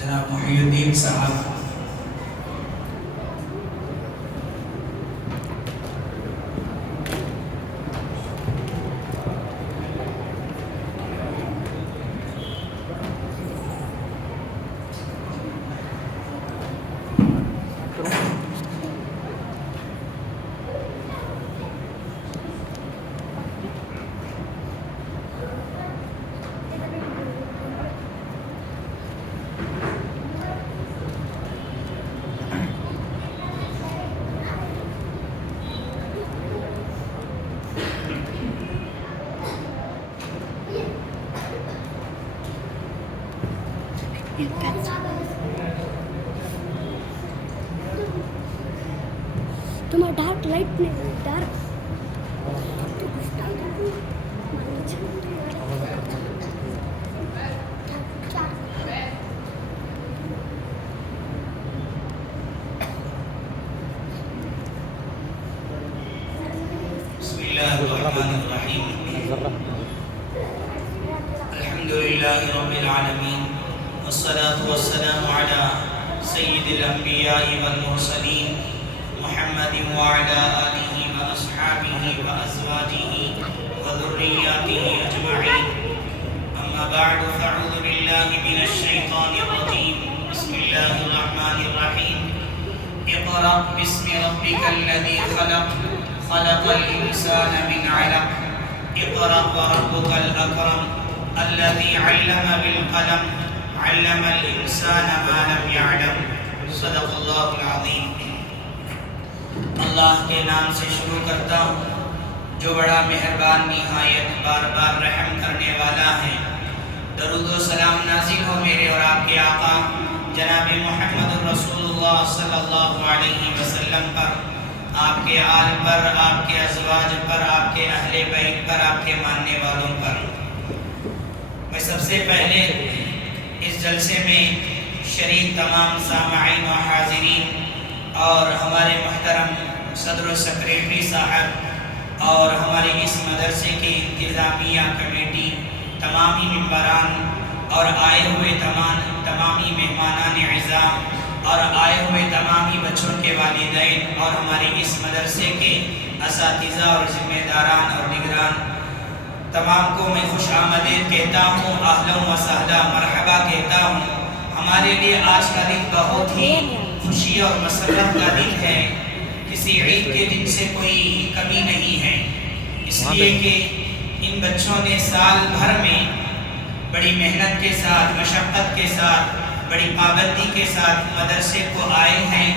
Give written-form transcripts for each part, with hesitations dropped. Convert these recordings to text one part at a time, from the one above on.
جناب محی الدین صاحب تمہارا ڈارک لائٹ نہیں ڈارک بسم اللہ الرحمن الرحیم الحمدللہ رب العالمین والصلاة والسلام علی سید الانبیاء والمرسلین محمد وعلى آلہ واصحابہ وازواجہ وذریاتہ اجمعین اما بعد فاعوذ باللہ من الشیطان الرجیم بسم اللہ الرحمن الرحیم اقرأ باسم ربک الذی خلق خلق الإنسان من علق اقرأ وربك الأكرم الذي علم بالقلم علم الإنسان ما لم يعلم صدق اللہ العظیم۔ اللہ کے نام سے شروع کرتا ہوں جو بڑا مہربان نہایت بار بار رحم کرنے والا ہے۔ درود و سلام نازل ہو میرے اور آپ کے آقا جناب محمد رسول اللہ صلی اللہ علیہ وسلم پر، آپ کے آل پر، آپ کے ازواج پر، آپ کے اہل بیت پر، آپ کے ماننے والوں پر۔ میں سب سے پہلے اس جلسے میں شریک تمام سامعین و حاضرین اور ہمارے محترم صدر و سیکریٹری صاحب اور ہمارے اس مدرسے کی انتظامیہ کمیٹی، تمامی ممبران اور آئے ہوئے تمامی مہمانان اعزام اور آئے ہوئے تمامی بچوں کے والدین اور ہمارے اس مدرسے کے اساتذہ اور ذمہ داران اور نگران، تمام کو میں خوش آمدید کہتا ہوں، اہلا و سہلا مرحبا کہتا ہوں۔ ہمارے لیے آج کا دن بہت ہی خوشی اور مسرت کا دن ہے، کسی عید کے دن سے کوئی کمی نہیں ہے، اس لیے کہ ان بچوں نے سال بھر میں بڑی محنت کے ساتھ، مشقت کے ساتھ، بڑی پابندی کے ساتھ مدرسے کو آئے ہیں۔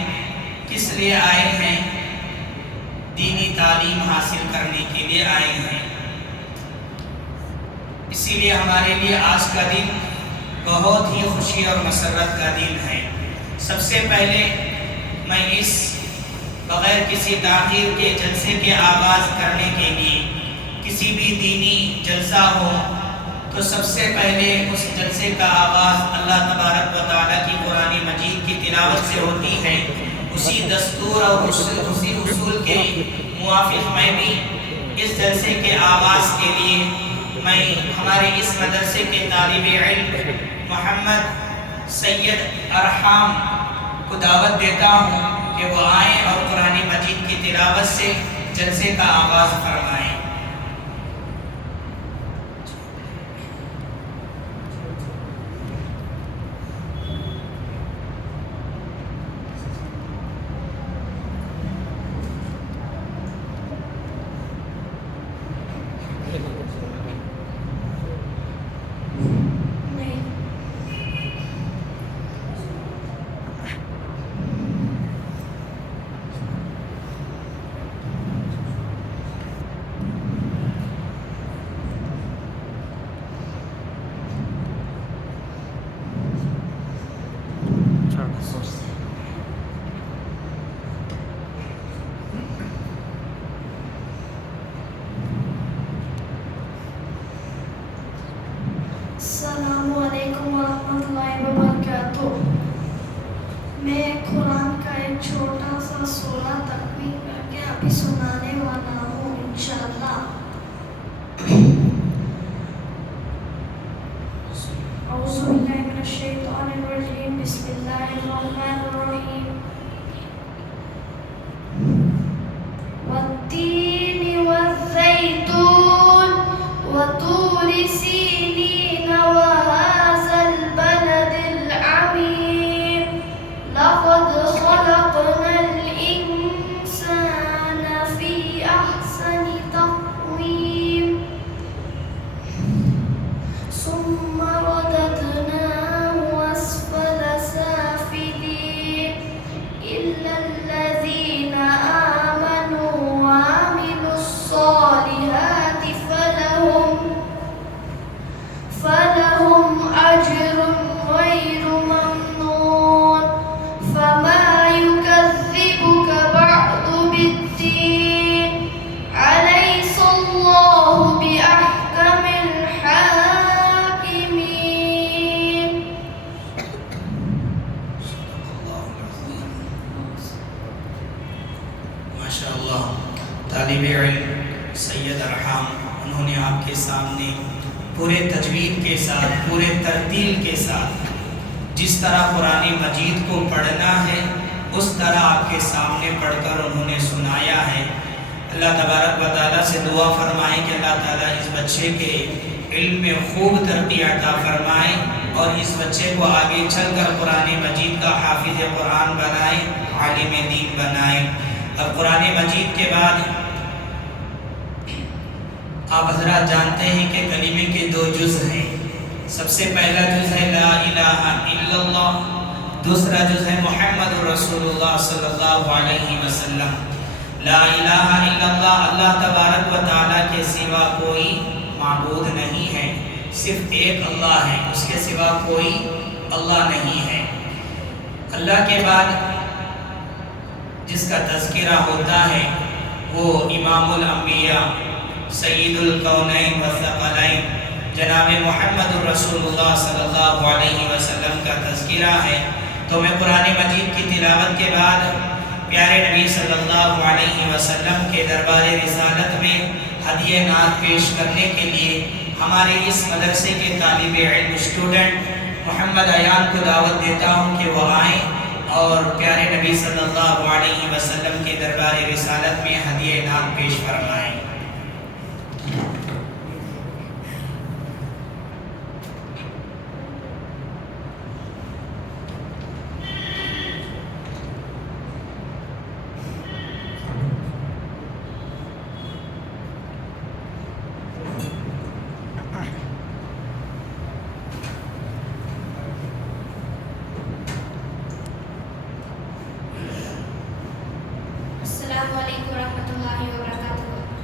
کس لیے آئے ہیں؟ دینی تعلیم حاصل کرنے کے لیے آئے ہیں۔ اسی لیے ہمارے لیے آج کا دن بہت ہی خوشی اور مسرت کا دن ہے۔ سب سے پہلے میں اس بغیر کسی تاخیر کے جلسے کے آغاز کرنے کے لیے، کسی بھی دینی جلسہ ہو تو سب سے پہلے اس جلسے کا آغاز اللہ تبارک و تعالیٰ کی قرآن مجید کی تلاوت سے ہوتی ہے۔ اسی دستور اور اسی اصول کے موافق میں بھی اس جلسے کے آغاز کے لیے میں ہمارے اس مدرسے کے طالب علم محمد سید ارحام کو دعوت دیتا ہوں کہ وہ آئیں اور قرآن مجید کی تلاوت سے جلسے کا آغاز فرمائیں۔ السلام علیکم ورحمۃ اللہ وبرکاتہ۔ میں قرآن کا ایک چھوٹا سا سورہ تکمیل کر کے ابھی سنانے والا ہوں انشاءاللہ۔ اعوذ باللہ من الشیطان الرجیم، طالب علم سید ارحام، انہوں نے آپ کے سامنے پورے تجوید کے ساتھ، پورے ترتیل کے ساتھ جس طرح قرآن مجید کو پڑھنا ہے اس طرح آپ کے سامنے پڑھ کر انہوں نے سنایا ہے۔ اللہ تبارک و تعالیٰ سے دعا فرمائیں کہ اللہ تعالیٰ اس بچے کے علم میں خوب ترقی عطا فرمائے اور اس بچے کو آگے چل کر قرآن مجید کا حافظ قرآن بنائے، عالم دین بنائے۔ اب قرآن مجید کے بعد آپ حضرات جانتے ہیں کہ کلمے کے 2 جز ہیں۔ سب سے پہلا جز ہے لا الہ الا اللہ، دوسرا جز ہے محمد رسول اللہ صلی اللہ علیہ وسلم۔ لا الہ الا اللہ، اللہ تبارک و تعالیٰ کے سوا کوئی معبود نہیں ہے، صرف ایک اللہ ہے، اس کے سوا کوئی اللہ نہیں ہے۔ اللہ کے بعد جس کا تذکرہ ہوتا ہے وہ امام الانبیاء سید الکونین والثقلین جناب محمد رسول اللہ صلی اللہ علیہ وسلم کا تذکرہ ہے۔ تو میں قرآن مجید کی تلاوت کے بعد پیارے نبی صلی اللہ علیہ وسلم کے دربار رسالت میں ہدیہ نعت پیش کرنے کے لیے ہمارے اس مدرسے کے طالب علم اسٹوڈنٹ محمد ایان کو دعوت دیتا ہوں کہ وہ آئیں اور پیارے نبی صلی اللہ علیہ وسلم کے دربار رسالت میں ہدیہ نعت پیش فرمائیں۔ السلام علیکم ورحمۃ اللہ وبرکاتہ۔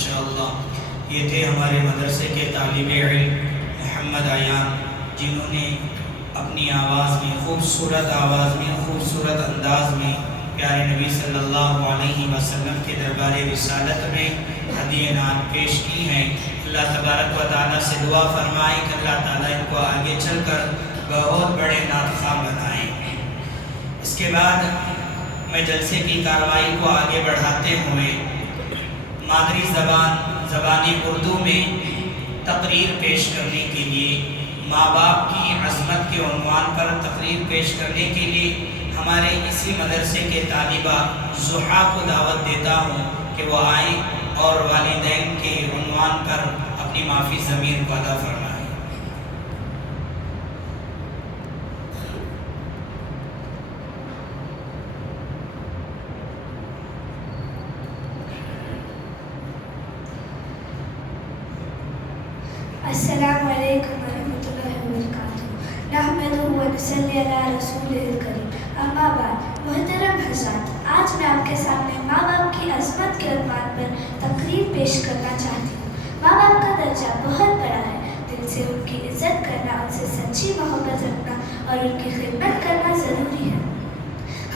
ماشاءاللہ یہ تھے ہمارے مدرسے کے طالب علم محمد ایان، جنہوں نے اپنی آواز میں خوبصورت انداز میں پیارے نبی صلی اللہ علیہ وسلم کے دربار رسالت میں ہدیہ نعت پیش کی ہیں۔ اللہ تبارک و تعالیٰ سے دعا فرمائے کہ اللہ تعالیٰ ان کو آگے چل کر بہت بڑے نعت خواہ بنائیں۔ اس کے بعد میں جلسے کی کارروائی کو آگے بڑھاتے ہوئے مادری زبان اردو میں تقریر پیش کرنے کے لیے، ماں باپ کی عظمت کے عنوان پر تقریر پیش کرنے کے لیے ہمارے اسی مدرسے کے طالبہ ضحیٰ کو دعوت دیتا ہوں کہ وہ آئیں اور والدین کے عنوان پر اپنی معافی ضمیر کو ادا فرمائیں۔ السلام علیکم ورحمۃ اللہ وبرکاتہ۔ نحمدہ و نصلی علی رسولہ الکریم، اما بعد۔ محترم حضرات، آج میں آپ کے سامنے ماں باپ کی عظمت کے عنوان پر تقریر پیش کرنا چاہتی ہوں۔ ماں باپ کا درجہ بہت بڑا ہے، دل سے ان کی عزت کرنا، ان سے سچی محبت رکھنا اور ان کی خدمت کرنا ضروری ہے۔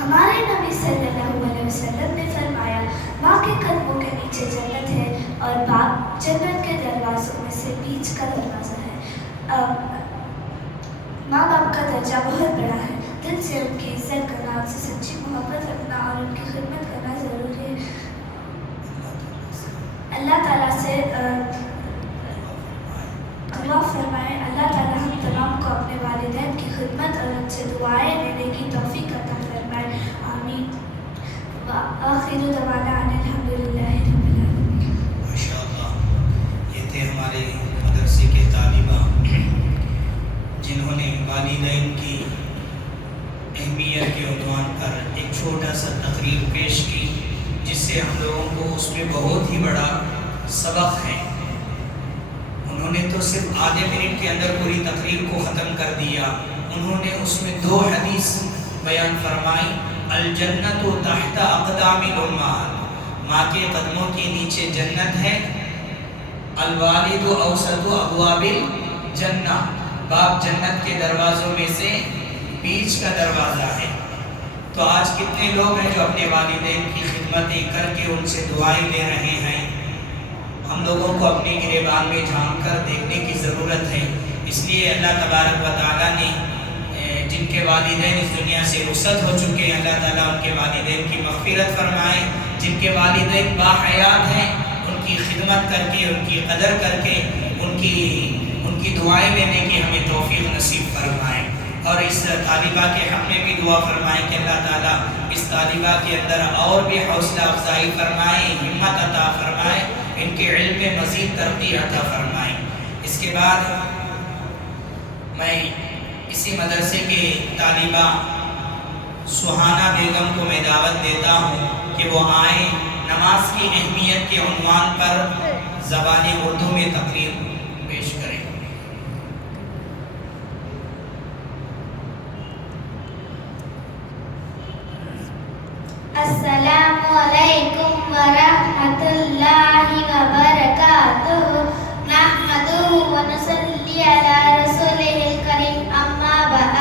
ہمارے نبی صلی اللہ علیہ وسلم نے فرمایا، ماں کے قدموں کے نیچے جنت ہے اور باپ جنت کے دروازوں میں سے بیچ کا دروازہ ہے۔ ماں باپ کا درجہ بہت بڑا ہے، دل سے ان کی عزت کرنا، ان سے سچی محبت رکھنا اور ان کی خدمت کرنا ضروری ہے۔ اللہ تعالیٰ سے دعا فرمائیں، اللہ تعالیٰ ہم تمام کو اپنے والدین کی خدمت اور ان سے دعائیں لینے کی توفیق عطا فرمائے، آمین۔ آخر دعوانا ان الحمدللہ رب العالمین۔ ماشاءاللہ یہ تھے ہمارے مدرسے کے طالبہ جنہوں نے والدین کی اہمیت کے عنوان پر ایک چھوٹا سا تقریر پیش کی، جس سے ہم لوگوں کو اس میں بہت ہی بڑا سبق ہے۔ انہوں نے تو صرف آدھے منٹ کے اندر پوری تقریر کو ختم کر دیا۔ انہوں نے اس میں 2 حدیث بیان فرمائی، الجنت تحت اقدام الامہات، ماں کے قدموں کے نیچے جنت ہے، الوالد اوسط ابواب الجنہ، باپ جنت کے دروازوں میں سے بیچ کا دروازہ ہے۔ تو آج کتنے لوگ ہیں جو اپنے والدین کی خدمتیں کر کے ان سے دعائیں لے رہے ہیں؟ ہم لوگوں کو اپنے گریبان میں جھانک کر دیکھنے کی ضرورت ہے۔ اس لیے اللہ تبارک و تعالیٰ نے جن کے والدین اس دنیا سے رخصت ہو چکے ہیں، اللہ تعالیٰ ان کے والدین کی مغفرت فرمائے۔ جن کے والدین باحیات ہیں ان کی خدمت کر کے، ان کی قدر کر کے، ان کی دعائیں لینے کی ہمیں توفیق نصیب فرمائے۔ اور اس طالبہ کے حق میں بھی دعا فرمائیں کہ اللہ تعالیٰ اس طالبہ کے اندر اور بھی حوصلہ افزائی فرمائے، ہمت عطا فرمائے، ان کے علم میں مزید ترقی عطا فرمائے۔ اس کے بعد میں اسی مدرسے کے طالبہ سہانہ بیگم کو میں دعوت دیتا ہوں کہ وہ آئیں، نماز کی اہمیت کے عنوان پر زبان اردو میں تقریر پیش کریں۔ السلام علیکم ورحمۃ اللہ وبرکاتہ۔ نحمدہ ونصلی علی رسولہ الکریم، اما بعد۔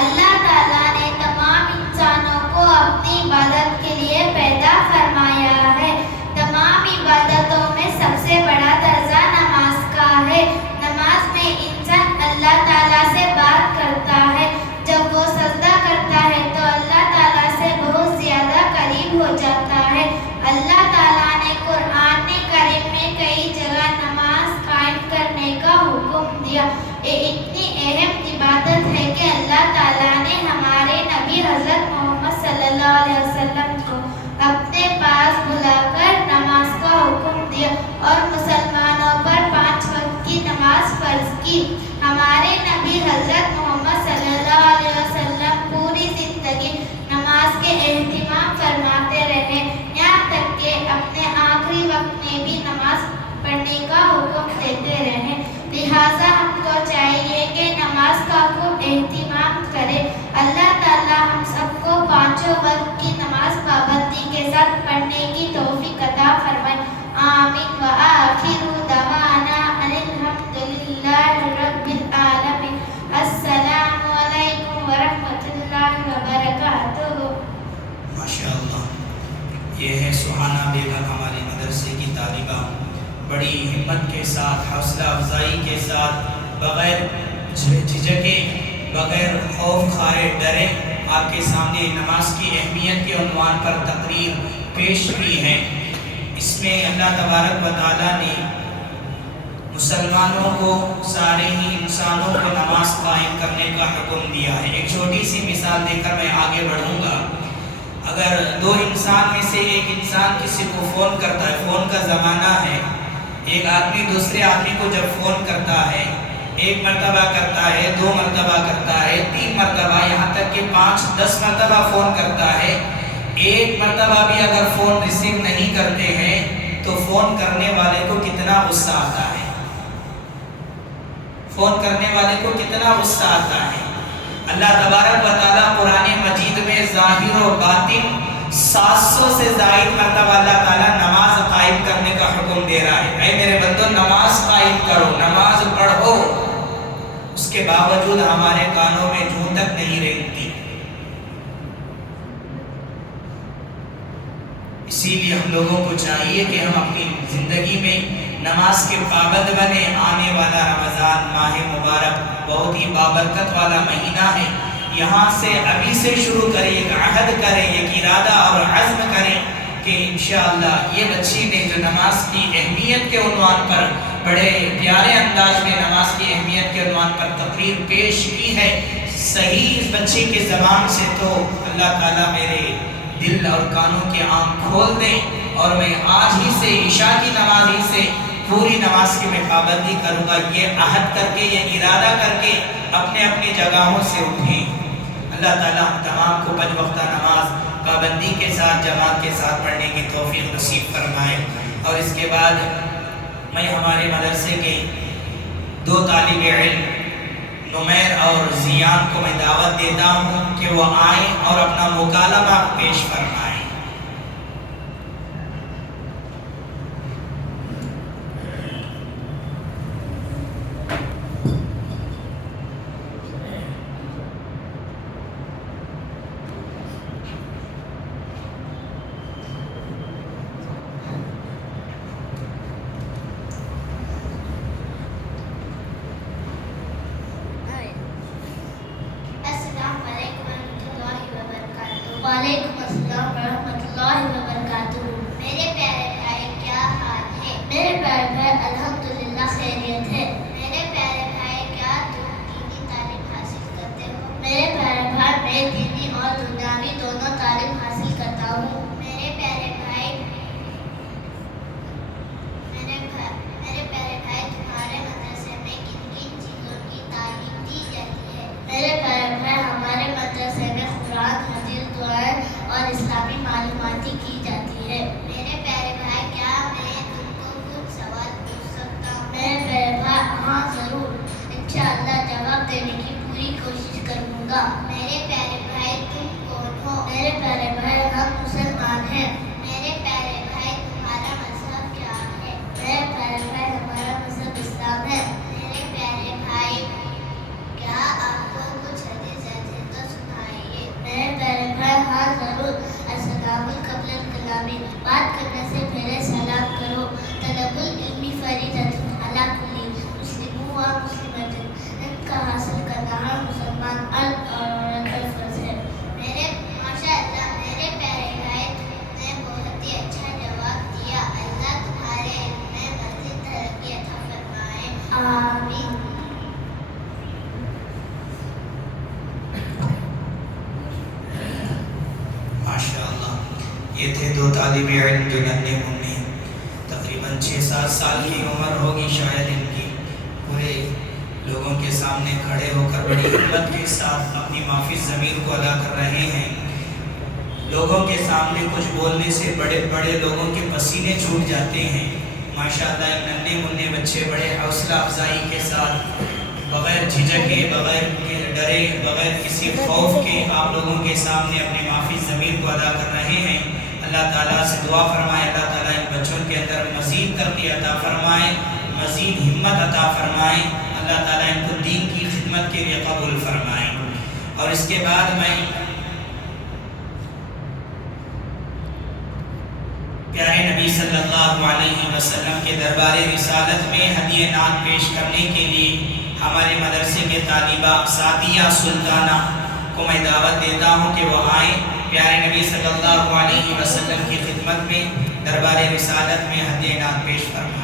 اللہ تعالیٰ نے تمام انسانوں کو اپنی عبادت کے لیے پیدا فرمایا ہے۔ تمام عبادتوں میں سب سے بڑا درجہ نماز کا ہے۔ نماز میں انسان اللہ تعالیٰ سے بات کرتا ہے۔ جب وہ سجدہ کرتا ہے تو اللہ تعالیٰ سے بہت زیادہ قریب ہو جاتا ہے۔ اللہ تعالیٰ نے قرآن کریم میں کئی جگہ نماز قائم کرنے کا حکم بیگم ہمارے مدرسے کی طالبہ بڑی ہمت کے ساتھ، حوصلہ افزائی کے ساتھ، بغیر جھجکے، بغیر خوف کھائے ڈرے آپ کے سامنے نماز کی اہمیت کے عنوان پر تقریر پیش کی ہے۔ اس میں اللہ تبارک و تعالیٰ نے مسلمانوں کو، سارے ہی انسانوں کو نماز قائم کرنے کا حکم دیا ہے۔ ایک چھوٹی سی مثال دے کر میں آگے بڑھوں گا۔ اگر دو انسان میں سے ایک انسان کسی کو فون کرتا ہے، فون کا زمانہ ہے، ایک آدمی دوسرے آدمی کو جب فون کرتا ہے، ایک مرتبہ کرتا ہے، 2 مرتبہ کرتا ہے، 3 مرتبہ، یہاں تک کہ 5-10 مرتبہ فون کرتا ہے، ایک مرتبہ بھی اگر فون ریسیو نہیں کرتے ہیں تو فون کرنے والے کو کتنا غصہ آتا ہے؟ فون کرنے والے کو کتنا غصہ آتا ہے؟ اللہ تبارک و تعالیٰ قرآن مجید میں ظاہر و باطن 700 سے زائد مرتبہ اللہ تعالیٰ نماز قائم کرنے کا حکم دے رہا ہے۔ اے میرے بندو، نماز قائم کرو، نماز پڑھو۔ اس کے باوجود ہمارے کانوں میں جوں تک نہیں رینگتی۔ اسی لیے ہم لوگوں کو چاہیے کہ ہم اپنی زندگی میں نماز کے پابند بنے۔ آنے والا رمضان ماہ مبارک بہت ہی بابرکت والا مہینہ ہے۔ یہاں سے ابھی سے شروع کریں، ایک عہد کریں، ایک ارادہ اور عزم کریں کہ انشاءاللہ یہ بچی نے جو نماز کی اہمیت کے عنوان پر بڑے پیارے انداز میں نماز کی اہمیت کے عنوان پر تقریر پیش کی ہے، صحیح اس بچی کے زبان سے تو اللہ تعالیٰ میرے دل اور کانوں کے آنکھ کھول دیں، اور میں آج ہی سے عشاء کی نماز ہی سے پوری نماز کی میں پابندی کروں گا۔ یہ عہد کر کے، یہ ارادہ کر کے اپنے اپنی جگہوں سے اٹھیں۔ اللہ تعالیٰ ہم تمام کو 5 وقتہ نماز پابندی کے ساتھ، جماعت کے ساتھ پڑھنے کی توفیق نصیب فرمائے۔ اور اس کے بعد میں ہمارے مدرسے کے 2 طالب علم نمیر اور زیان کو میں دعوت دیتا ہوں کہ وہ آئیں اور اپنا مکالمہ پیش فرمائیں۔ وعلیکم السلام ورحمۃ اللہ وبرکاتہ۔ میرے پیارے بھائی کیا حال ہے؟ میرے پیارے بھائی الحمدللہ خیریت ہے۔ میرے پیارے بھائی کیا تم دینی تعلیم حاصل کرتے ہو؟ میرے پیارے بھائی میں دینی اور دنیاوی دونوں تعلیم حاصل کرتا ہوں۔ میرے پیارے بھائی تمہارے مدرسے میں کن کن چیزوں کی تعلیم دی جاتی ہے؟ میرے پیارے بھائی ہمارے مدرسے میں قرآن، حدیث، دعائیں اور اسلامی معلوماتی کی جاتی ہے۔ میرے پیارے بھائی کیا میں تم کو کچھ سوال پوچھ سکتا ہوں؟ میرے پیارے بھائی ہاں ضرور، انشاءاللہ جواب دینے کی پوری کوشش کروں گا۔ میرے پیارے بھائی تم کون ہو؟ میرے پیارے بھائی ہم مسلمان ہیں۔ میرے پیارے بھائی تمہارا مذہب کیا ہے؟ میرے پیارے بھائی ہمارا مذہب اسلام ہے۔ میرے پیارے بھائی کیا آپ کو کچھ حدیث ہے تو سنائیے؟ میرے پیارے بھائی ہاں ضرور۔ السلام قبل الکلامی، بات کرنے سے پہلے سلام کرو۔ طلب العلم فریضۃ علی کل مسلم و مسلمۃ، علم کا حاصل کرنا ہر مسلمان مرد اور عورت پر فرض ہے۔ ماشاءاللہ میرے پیارے بھائی تم نے بہت ہی اچھا جواب دیا۔ اللہ تمہارے علم میں مزید ترقی عطا فرمائے، آمین۔ ماشاءاللہ یہ تھے 2 طالب علم جو ننھے منھے، تقریباً 6-7 سال کی عمر ہوگی شاید ان کی، پورے لوگوں کے سامنے کھڑے ہو کر بڑی ہمت کے ساتھ اپنی معافی ضمیر کو ادا کر رہے ہیں۔ لوگوں کے سامنے کچھ بولنے سے بڑے بڑے لوگوں کے پسینے چھوٹ جاتے ہیں۔ ماشاءاللہ ان ننھے منھے بچے بڑے حوصلہ افزائی کے ساتھ، بغیر جھجکے، بغیر ڈرے، بغیر کسی خوف کے آپ لوگوں کے سامنے اپنی معافی ضمیر کو ادا کر رہے ہیں۔ اللہ تعالیٰ سے دعا فرمائے اللہ تعالیٰ ان بچوں کے اندر مزید ترقی عطا فرمائے، مزید ہمت عطا فرمائے، اللہ تعالیٰ ان کو دین کی خدمت کے لیے قبول فرمائے۔ اور اس کے بعد میں پیارے نبی صلی اللہ علیہ وسلم کے دربار رسالت میں ہدیہ نعت پیش کرنے کے لیے ہمارے مدرسے کے طالبہ سعدیہ سلطانہ کو میں دعوت دیتا ہوں کہ وہ آئیں، پیارے نبی صلی اللہ علیہ وسلم کی خدمت میں دربار رسالت میں ہدیہ نعت پیش فرمائیں۔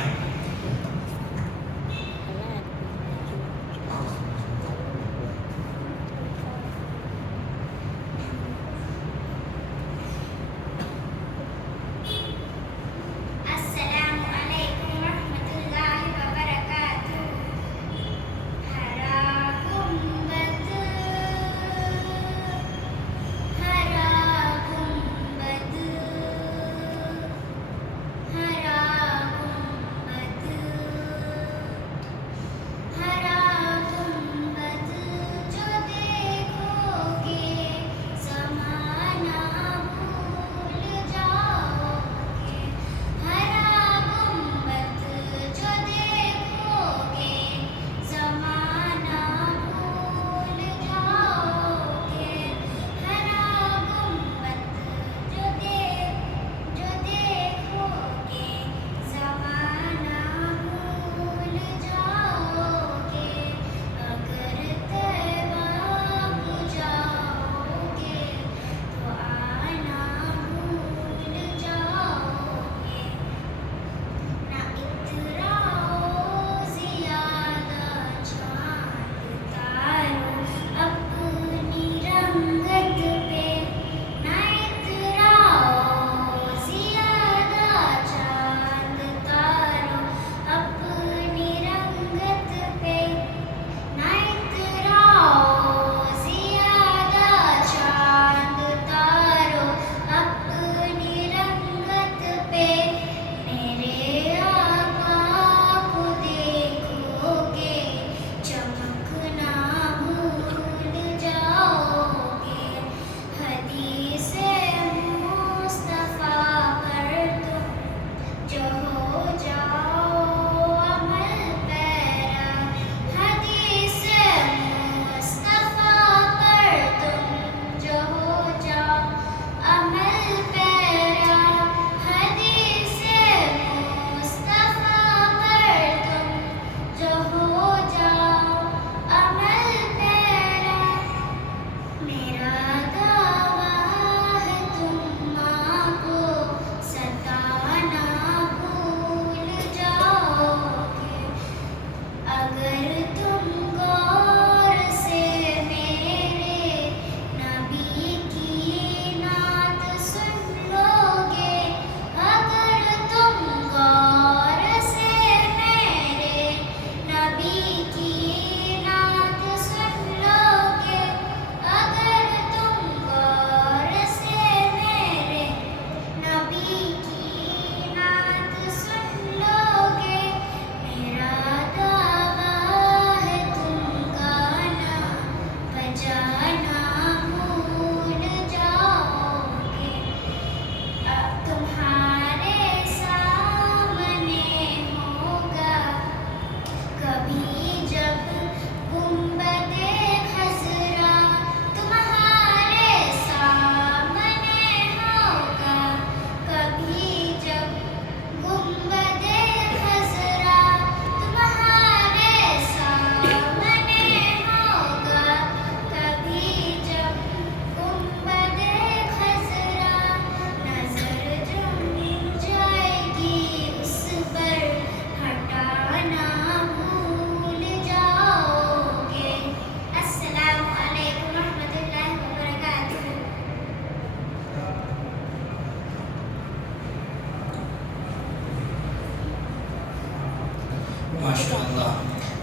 ماشاءاللہ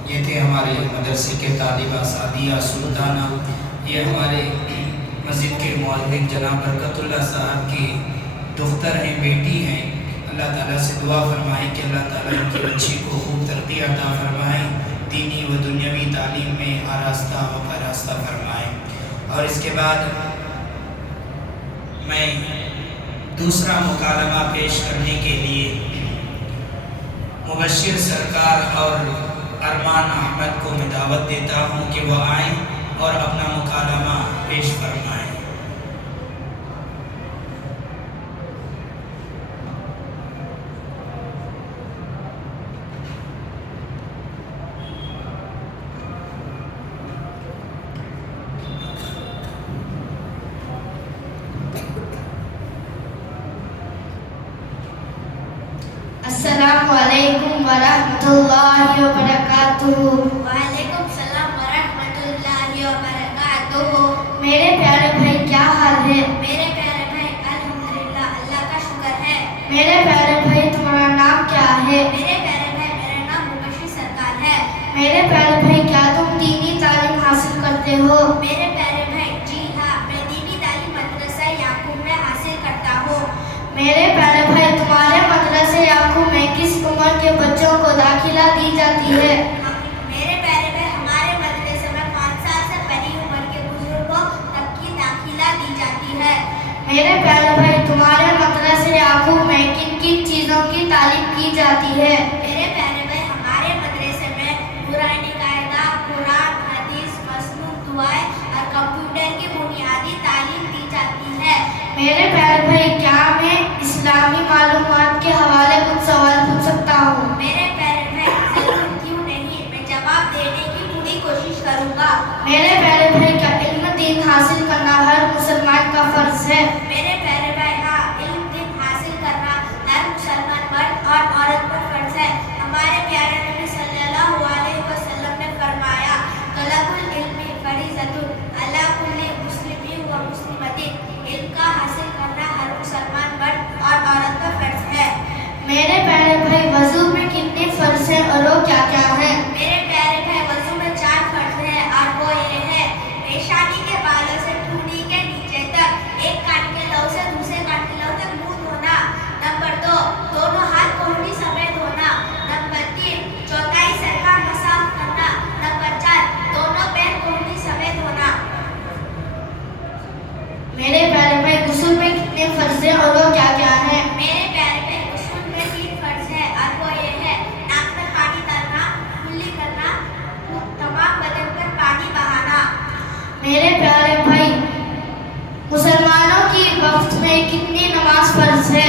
یہ تھے ہمارے مدرسے کے طالبہ سعدیہ سلطانہ، یہ ہمارے مسجد کے معلم جناب برکت اللہ صاحب کی دختر ہیں، بیٹی ہیں۔ اللہ تعالیٰ سے دعا فرمائیں کہ اللہ تعالیٰ ان کی بچی کو خوب ترقی عطا فرمائیں، دینی و دنیاوی تعلیم میں آراستہ و پاراستہ فرمائیں۔ اور اس کے بعد میں دوسرا مکالمہ پیش کرنے کے لیے مبشر سرکار اور ارمان احمد کو میں دعوت دیتا ہوں کہ وہ آئیں اور اپنا مکالمہ پیش فرمائیں۔ ورحمۃ اللہ وبرکاتہ۔ وعلیکم السلام ورحمۃ اللہ وبرکاتہ۔ میرے پیارے بھائی کیا حال ہے؟ میرے پیارے بھائی الحمدللہ اللہ کا شکر ہے۔ میرے پیارے بھائی تمہارا نام کیا ہے؟ میرے پیارے بھائی میرا نام مبشر سرکار ہے۔ میرے پیارے بھائی کیا تم دینی تعلیم حاصل کرتے ہو؟ میرے پیارے بھائی جی ہاں، میں دینی تعلیم مدرسہ یعقوب میں حاصل کرتا ہوں۔ میرے پیارے بھائی تمہارے مدرسے یعقوب میں کس عمر کے بچوں کو داخلہ دی جاتی ہے؟ میرے پیارے بھائی ہمارے مدرسے میں 5 سال سے بڑی عمر کے بزرگوں تک کی داخلہ دی جاتی ہے۔ میرے پیارے بھائی تمہارے مدرسے یعقوب میں کن کن چیزوں کی تعلیم کی جاتی ہے؟ میرے پیارے بھائی ہمارے مدرسے میں قرآن قاعدہ، قرآن، حدیث، مسنون دعائیں اور کمپیوٹر کی بنیادی تعلیم دی جاتی ہے۔ میرے پیارے بھائی کیا میں اسلامی معلومات کے حوالے کچھ سوال پوچھ سکتا ہوں؟ میرے پیارے بھائی ضرور، کیوں نہیں، میں جواب دینے کی پوری کوشش کروں گا۔ میرے پیارے بھائی کیا علم دین حاصل کرنا ہر مسلمان کا فرض ہے؟ میرے پیارے بھائی ہاں، علم دین حاصل کرنا ہر مسلمان مرد اور عورت پر فرض ہے۔ ہمارے پیارے نبی صلی اللہ علیہ وسلم نے فرمایا، طلب العلم فریضۃ علی کل مسلم و مسلمۃ، علم کا حاصل کرنا ہر مسلمان مرد اور عورت پر فرض ہے۔ میرے پیارے بھائی وضو میں کتنے فرض ہیں اور وہ کیا کیا ہیں؟ میرے پیارے بھائی وضو میں 4 فرض ہیں اور وہ یہ ہے: پیشانی کے بالوں سے ٹھوڑی کے نیچے تک، ایک کان کے لو سے دوسرے کان کے لو تک منہ دھونا۔ نمبر 2، دونوں ہاتھ کوہنی سمیت دھونا۔ نمبر 3، چوتھائی سر کا مسح کرنا۔ نمبر 4، دونوں پیر کوہنی سمیت دھونا۔ میرے پیارے بھائی غسل میں کتنے فرض ہیں اور وہ کیا کیا ہیں؟ میرے پیارے بھائی غسل میں 3 فرض ہے اور وہ یہ ہے: ناک میں پانی ڈالنا، کلی کرنا، تمام بدن پر پانی بہانا۔ میرے پیارے بھائی مسلمانوں کی وقت میں کتنی نماز فرض ہے؟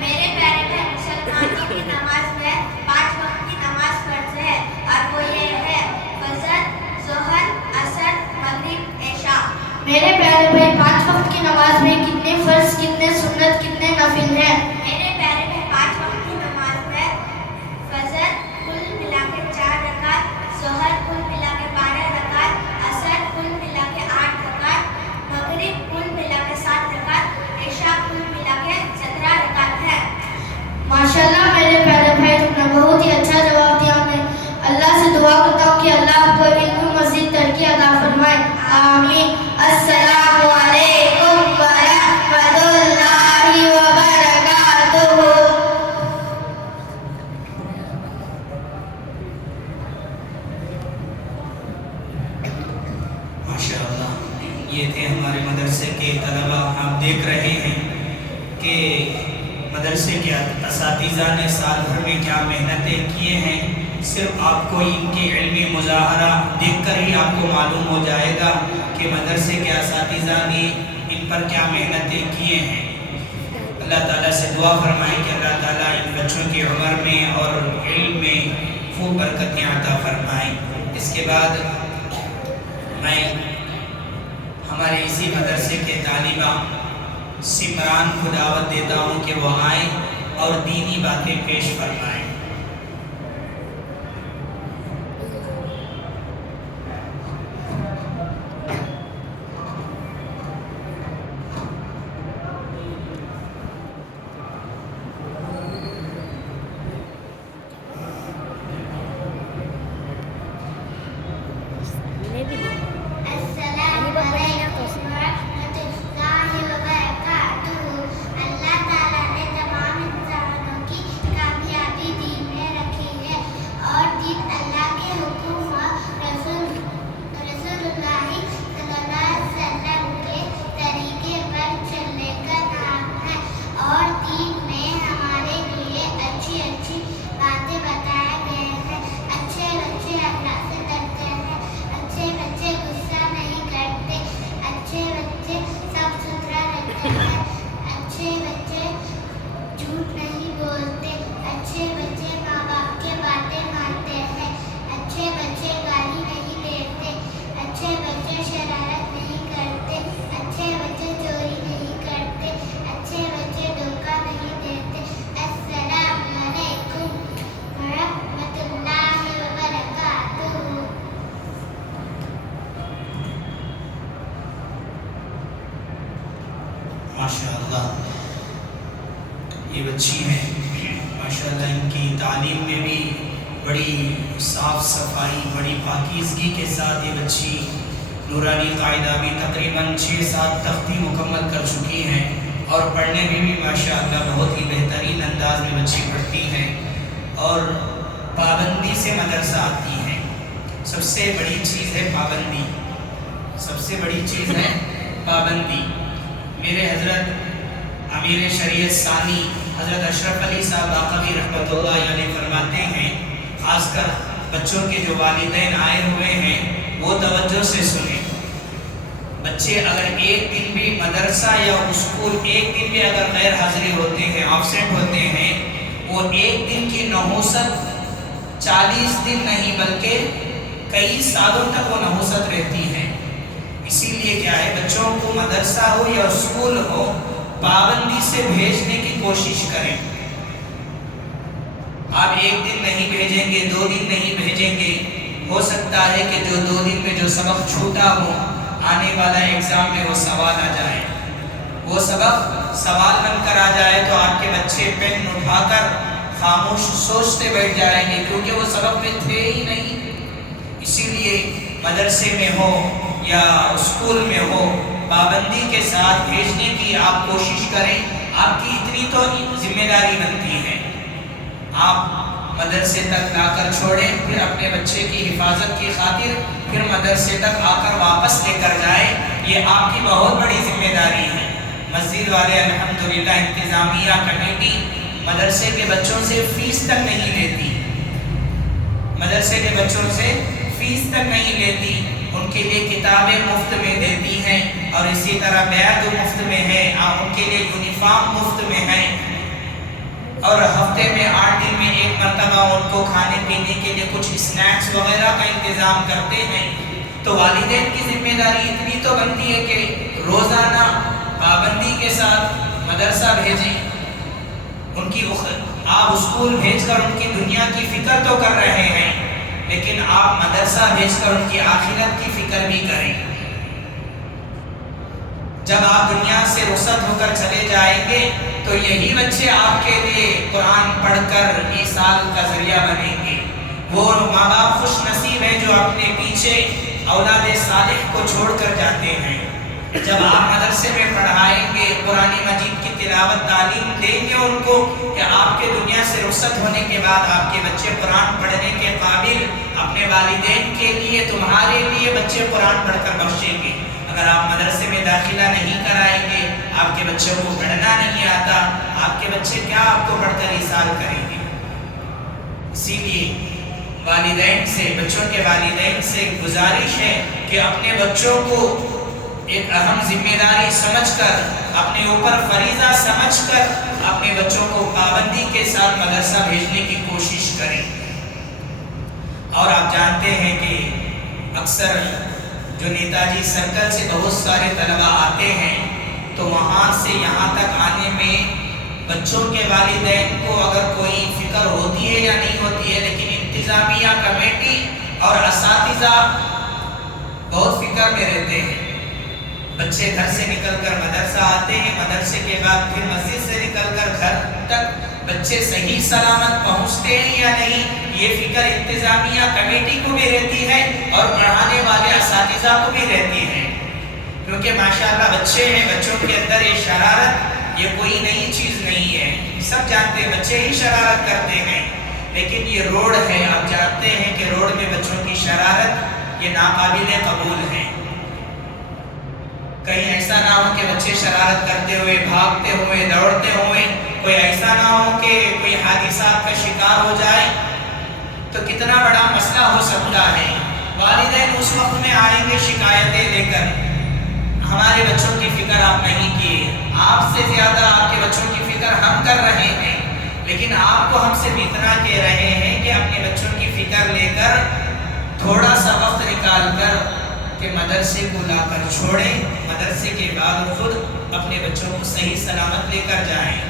میرے پیارے بھائی مسلمانوں کی نماز میں 5 وقت کی نماز فرض ہے اور وہ یہ ہے: فجر، ظہر، عصر، مغرب، عشاء۔ میرے پیارے بھائی 5 وقت کی نماز میں کتنے فرض، کتنے سنت، کتنے نفل ہیں؟ میرے پیارے بھائی 5 وقت کی نماز میں فجر کل ملا کے 4 رکعت، ظہر کل ملا کے 12 رکعت، عصر کل ملا کے 8 رکعت، مغرب کل ملا کے 7 رکعت، عشاء کل ملا کے 17 رکعت ہے۔ ماشاءاللہ میرے پیارے بھائی تم نے بہت ہی اچھا جواب دیا۔ میں اللہ سے دعا کرتا ہوں کہ اللہ آپ کو علم میں مزید ترقی عطا فرمائے، آمین۔ السلام علیکم ورحمۃ اللہ وبرکاتہ۔ ماشاءاللہ، یہ تھے ہمارے مدرسے کے طلبہ۔ آپ دیکھ رہے ہیں کہ مدرسے کے اساتذہ نے سال بھر میں کیا محنتیں کیے ہیں۔ صرف آپ کو ان کے علمی مظاہرہ دیکھ کر ہی آپ کو معلوم ہو جائے گا کہ مدرسے کے اساتذہ نے ان پر کیا محنتیں کیے ہیں۔ اللہ تعالیٰ سے دعا فرمائیں کہ اللہ تعالیٰ ان بچوں کی عمر میں اور علم میں خوب برکتیں عطا فرمائیں۔ اس کے بعد میں ہمارے اسی مدرسے کے طالبہ سمران کو دعوت دیتا ہوں کہ وہ آئیں اور دینی باتیں پیش فرمائیں۔ السلام علیکم ورحمۃ اللہ وبرکاتہ۔ اللہ تعالیٰ نے تمام انسانوں کی کامیابی ماشاءاللہ یہ بچی ہیں، ماشاءاللہ ان کی تعلیم میں بھی بڑی صاف صفائی، بڑی پاکیزگی کے ساتھ یہ بچی نورانی قاعدہ بھی تقریباً 6-7 تختی مکمل کر چکی ہیں، اور پڑھنے میں بھی ماشاءاللہ بہت ہی بہترین انداز میں بچی پڑھتی ہیں اور پابندی سے مدرسہ آتی ہیں۔ سب سے بڑی چیز ہے پابندی، سب سے بڑی چیز ہے پابندی۔ میرے حضرت امیر شریعت ثانی حضرت اشرف علی صاحب باقوی رحمۃ اللہ علیہ فرماتے ہیں، خاص کر بچوں کے جو والدین آئے ہوئے ہیں وہ توجہ سے سنیں۔ بچے اگر ایک دن بھی مدرسہ یا اسکول ایک دن بھی اگر غیر حاضری ہوتے ہیں، آبسینٹ ہوتے ہیں، وہ ایک دن کی نحوست 40 دن نہیں بلکہ کئی سالوں تک وہ نحوست رہتی ہے۔ اسی لیے کیا ہے، بچوں کو مدرسہ ہو یا اسکول ہو پابندی سے بھیجنے کی کوشش کریں۔ آپ ایک دن نہیں بھیجیں گے، 2 دن نہیں بھیجیں گے، ہو سکتا ہے کہ جو 2 دن میں جو سبق چھوٹا ہو آنے والا ایگزام میں وہ سوال آ جائے، وہ سبق سوال بن کر آ جائے تو آپ کے بچے پین اٹھا کر خاموش سوچتے بیٹھ جائیں گے، کیونکہ وہ سبق میں تھے ہی نہیں۔ اسی لیے مدرسے میں ہو یا اسکول میں ہو پابندی کے ساتھ بھیجنے کی آپ کوشش کریں۔ آپ کی اتنی تو ذمہ داری بنتی ہے، آپ مدرسے تک لا کر چھوڑیں، پھر اپنے بچے کی حفاظت کی خاطر پھر مدرسے تک آ کر واپس لے کر جائیں، یہ آپ کی بہت بڑی ذمہ داری ہے۔ مسجد والے الحمدللہ انتظامیہ کمیٹی مدرسے کے بچوں سے فیس تک نہیں لیتی، مدرسے کے بچوں سے فیس تک نہیں لیتی، ان کے لیے کتابیں مفت میں دیتی ہیں، اور اسی طرح بیگ مفت میں ہے، ان کے لیے یونیفارم مفت میں ہے، اور ہفتے میں 8 دن میں ایک مرتبہ ان کو کھانے پینے کے لیے کچھ اسنیکس وغیرہ کا انتظام کرتے ہیں۔ تو والدین کی ذمہ داری اتنی تو بنتی ہے کہ روزانہ پابندی کے ساتھ مدرسہ بھیجیں۔ ان کی آپ اسکول بھیج کر ان کی دنیا کی فکر تو کر رہے ہیں، لیکن آپ مدرسہ بھیج کر ان کی آخرت کی فکر بھی کریں۔ جب آپ دنیا سے رخصت ہو کر چلے جائیں گے تو یہی بچے آپ کے لیے قرآن پڑھ کر ایصال کا ذریعہ بنیں گے۔ وہ ماں باپ خوش نصیب ہیں جو اپنے پیچھے اولاد صالح کو چھوڑ کر جاتے ہیں۔ جب آپ مدرسے میں پڑھائیں گے، قرآن مجید کی تلاوت تعلیم دیں گے ان کو کہ آپ کے دنیا سے رخصت ہونے کے بعد آپ کے بچے قرآن پڑھنے کے قابل، اپنے والدین کے لیے تمہارے لیے بچے قرآن پڑھ کر بخشیں گے۔ اگر آپ مدرسے میں داخلہ نہیں کرائیں گے، آپ کے بچوں کو پڑھنا نہیں آتا، آپ کے بچے کیا آپ کو پڑھ کر ایصال کریں گے؟ اسی لیے والدین سے، بچوں کے والدین سے گزارش ہے کہ اپنے بچوں کو ایک اہم ذمہ داری سمجھ کر، اپنے اوپر فریضہ سمجھ کر اپنے بچوں کو پابندی کے ساتھ مدرسہ بھیجنے کی کوشش کریں۔ اور آپ جانتے ہیں کہ اکثر جو نیتا جی سرکل سے بہت سارے طلبہ آتے ہیں تو وہاں سے یہاں تک آنے میں بچوں کے والدین کو اگر کوئی فکر ہوتی ہے یا نہیں ہوتی ہے، لیکن انتظامیہ کمیٹی اور اساتذہ بہت فکر میں رہتے ہیں۔ بچے گھر سے نکل کر مدرسہ آتے ہیں، مدرسے کے بعد پھر مسجد سے نکل کر گھر تک بچے صحیح سلامت پہنچتے ہیں یا نہیں، یہ فکر انتظامیہ کمیٹی کو بھی رہتی ہے اور پڑھانے والے اساتذہ کو بھی رہتی ہے، کیونکہ ماشاءاللہ بچے ہیں، بچوں کے اندر یہ شرارت یہ کوئی نئی چیز نہیں ہے، سب جانتے ہیں بچے ہی شرارت کرتے ہیں، لیکن یہ روڈ ہے، آپ جانتے ہیں کہ روڈ میں بچوں کی شرارت یہ ناقابل قبول ہے۔ کہیں ایسا نہ ہو کہ بچے شرارت کرتے ہوئے، بھاگتے ہوئے، دوڑتے ہوئے کوئی ایسا نہ ہو کہ کوئی حادثات کا شکار ہو جائے تو کتنا بڑا مسئلہ ہو سکتا ہے۔ والدین اس وقت میں آئیں گے شکایتیں لے کر، ہمارے بچوں کی فکر آپ نہیں کیے، آپ سے زیادہ آپ کے بچوں کی فکر ہم کر رہے ہیں، لیکن آپ کو ہم سے اتنا کہہ رہے ہیں کہ اپنے بچوں کی فکر لے کر تھوڑا سا وقت نکال کر کہ مدرسے کو لا کر چھوڑیں، مدرسے کے بعد خود اپنے بچوں کو صحیح سلامت لے کر جائیں۔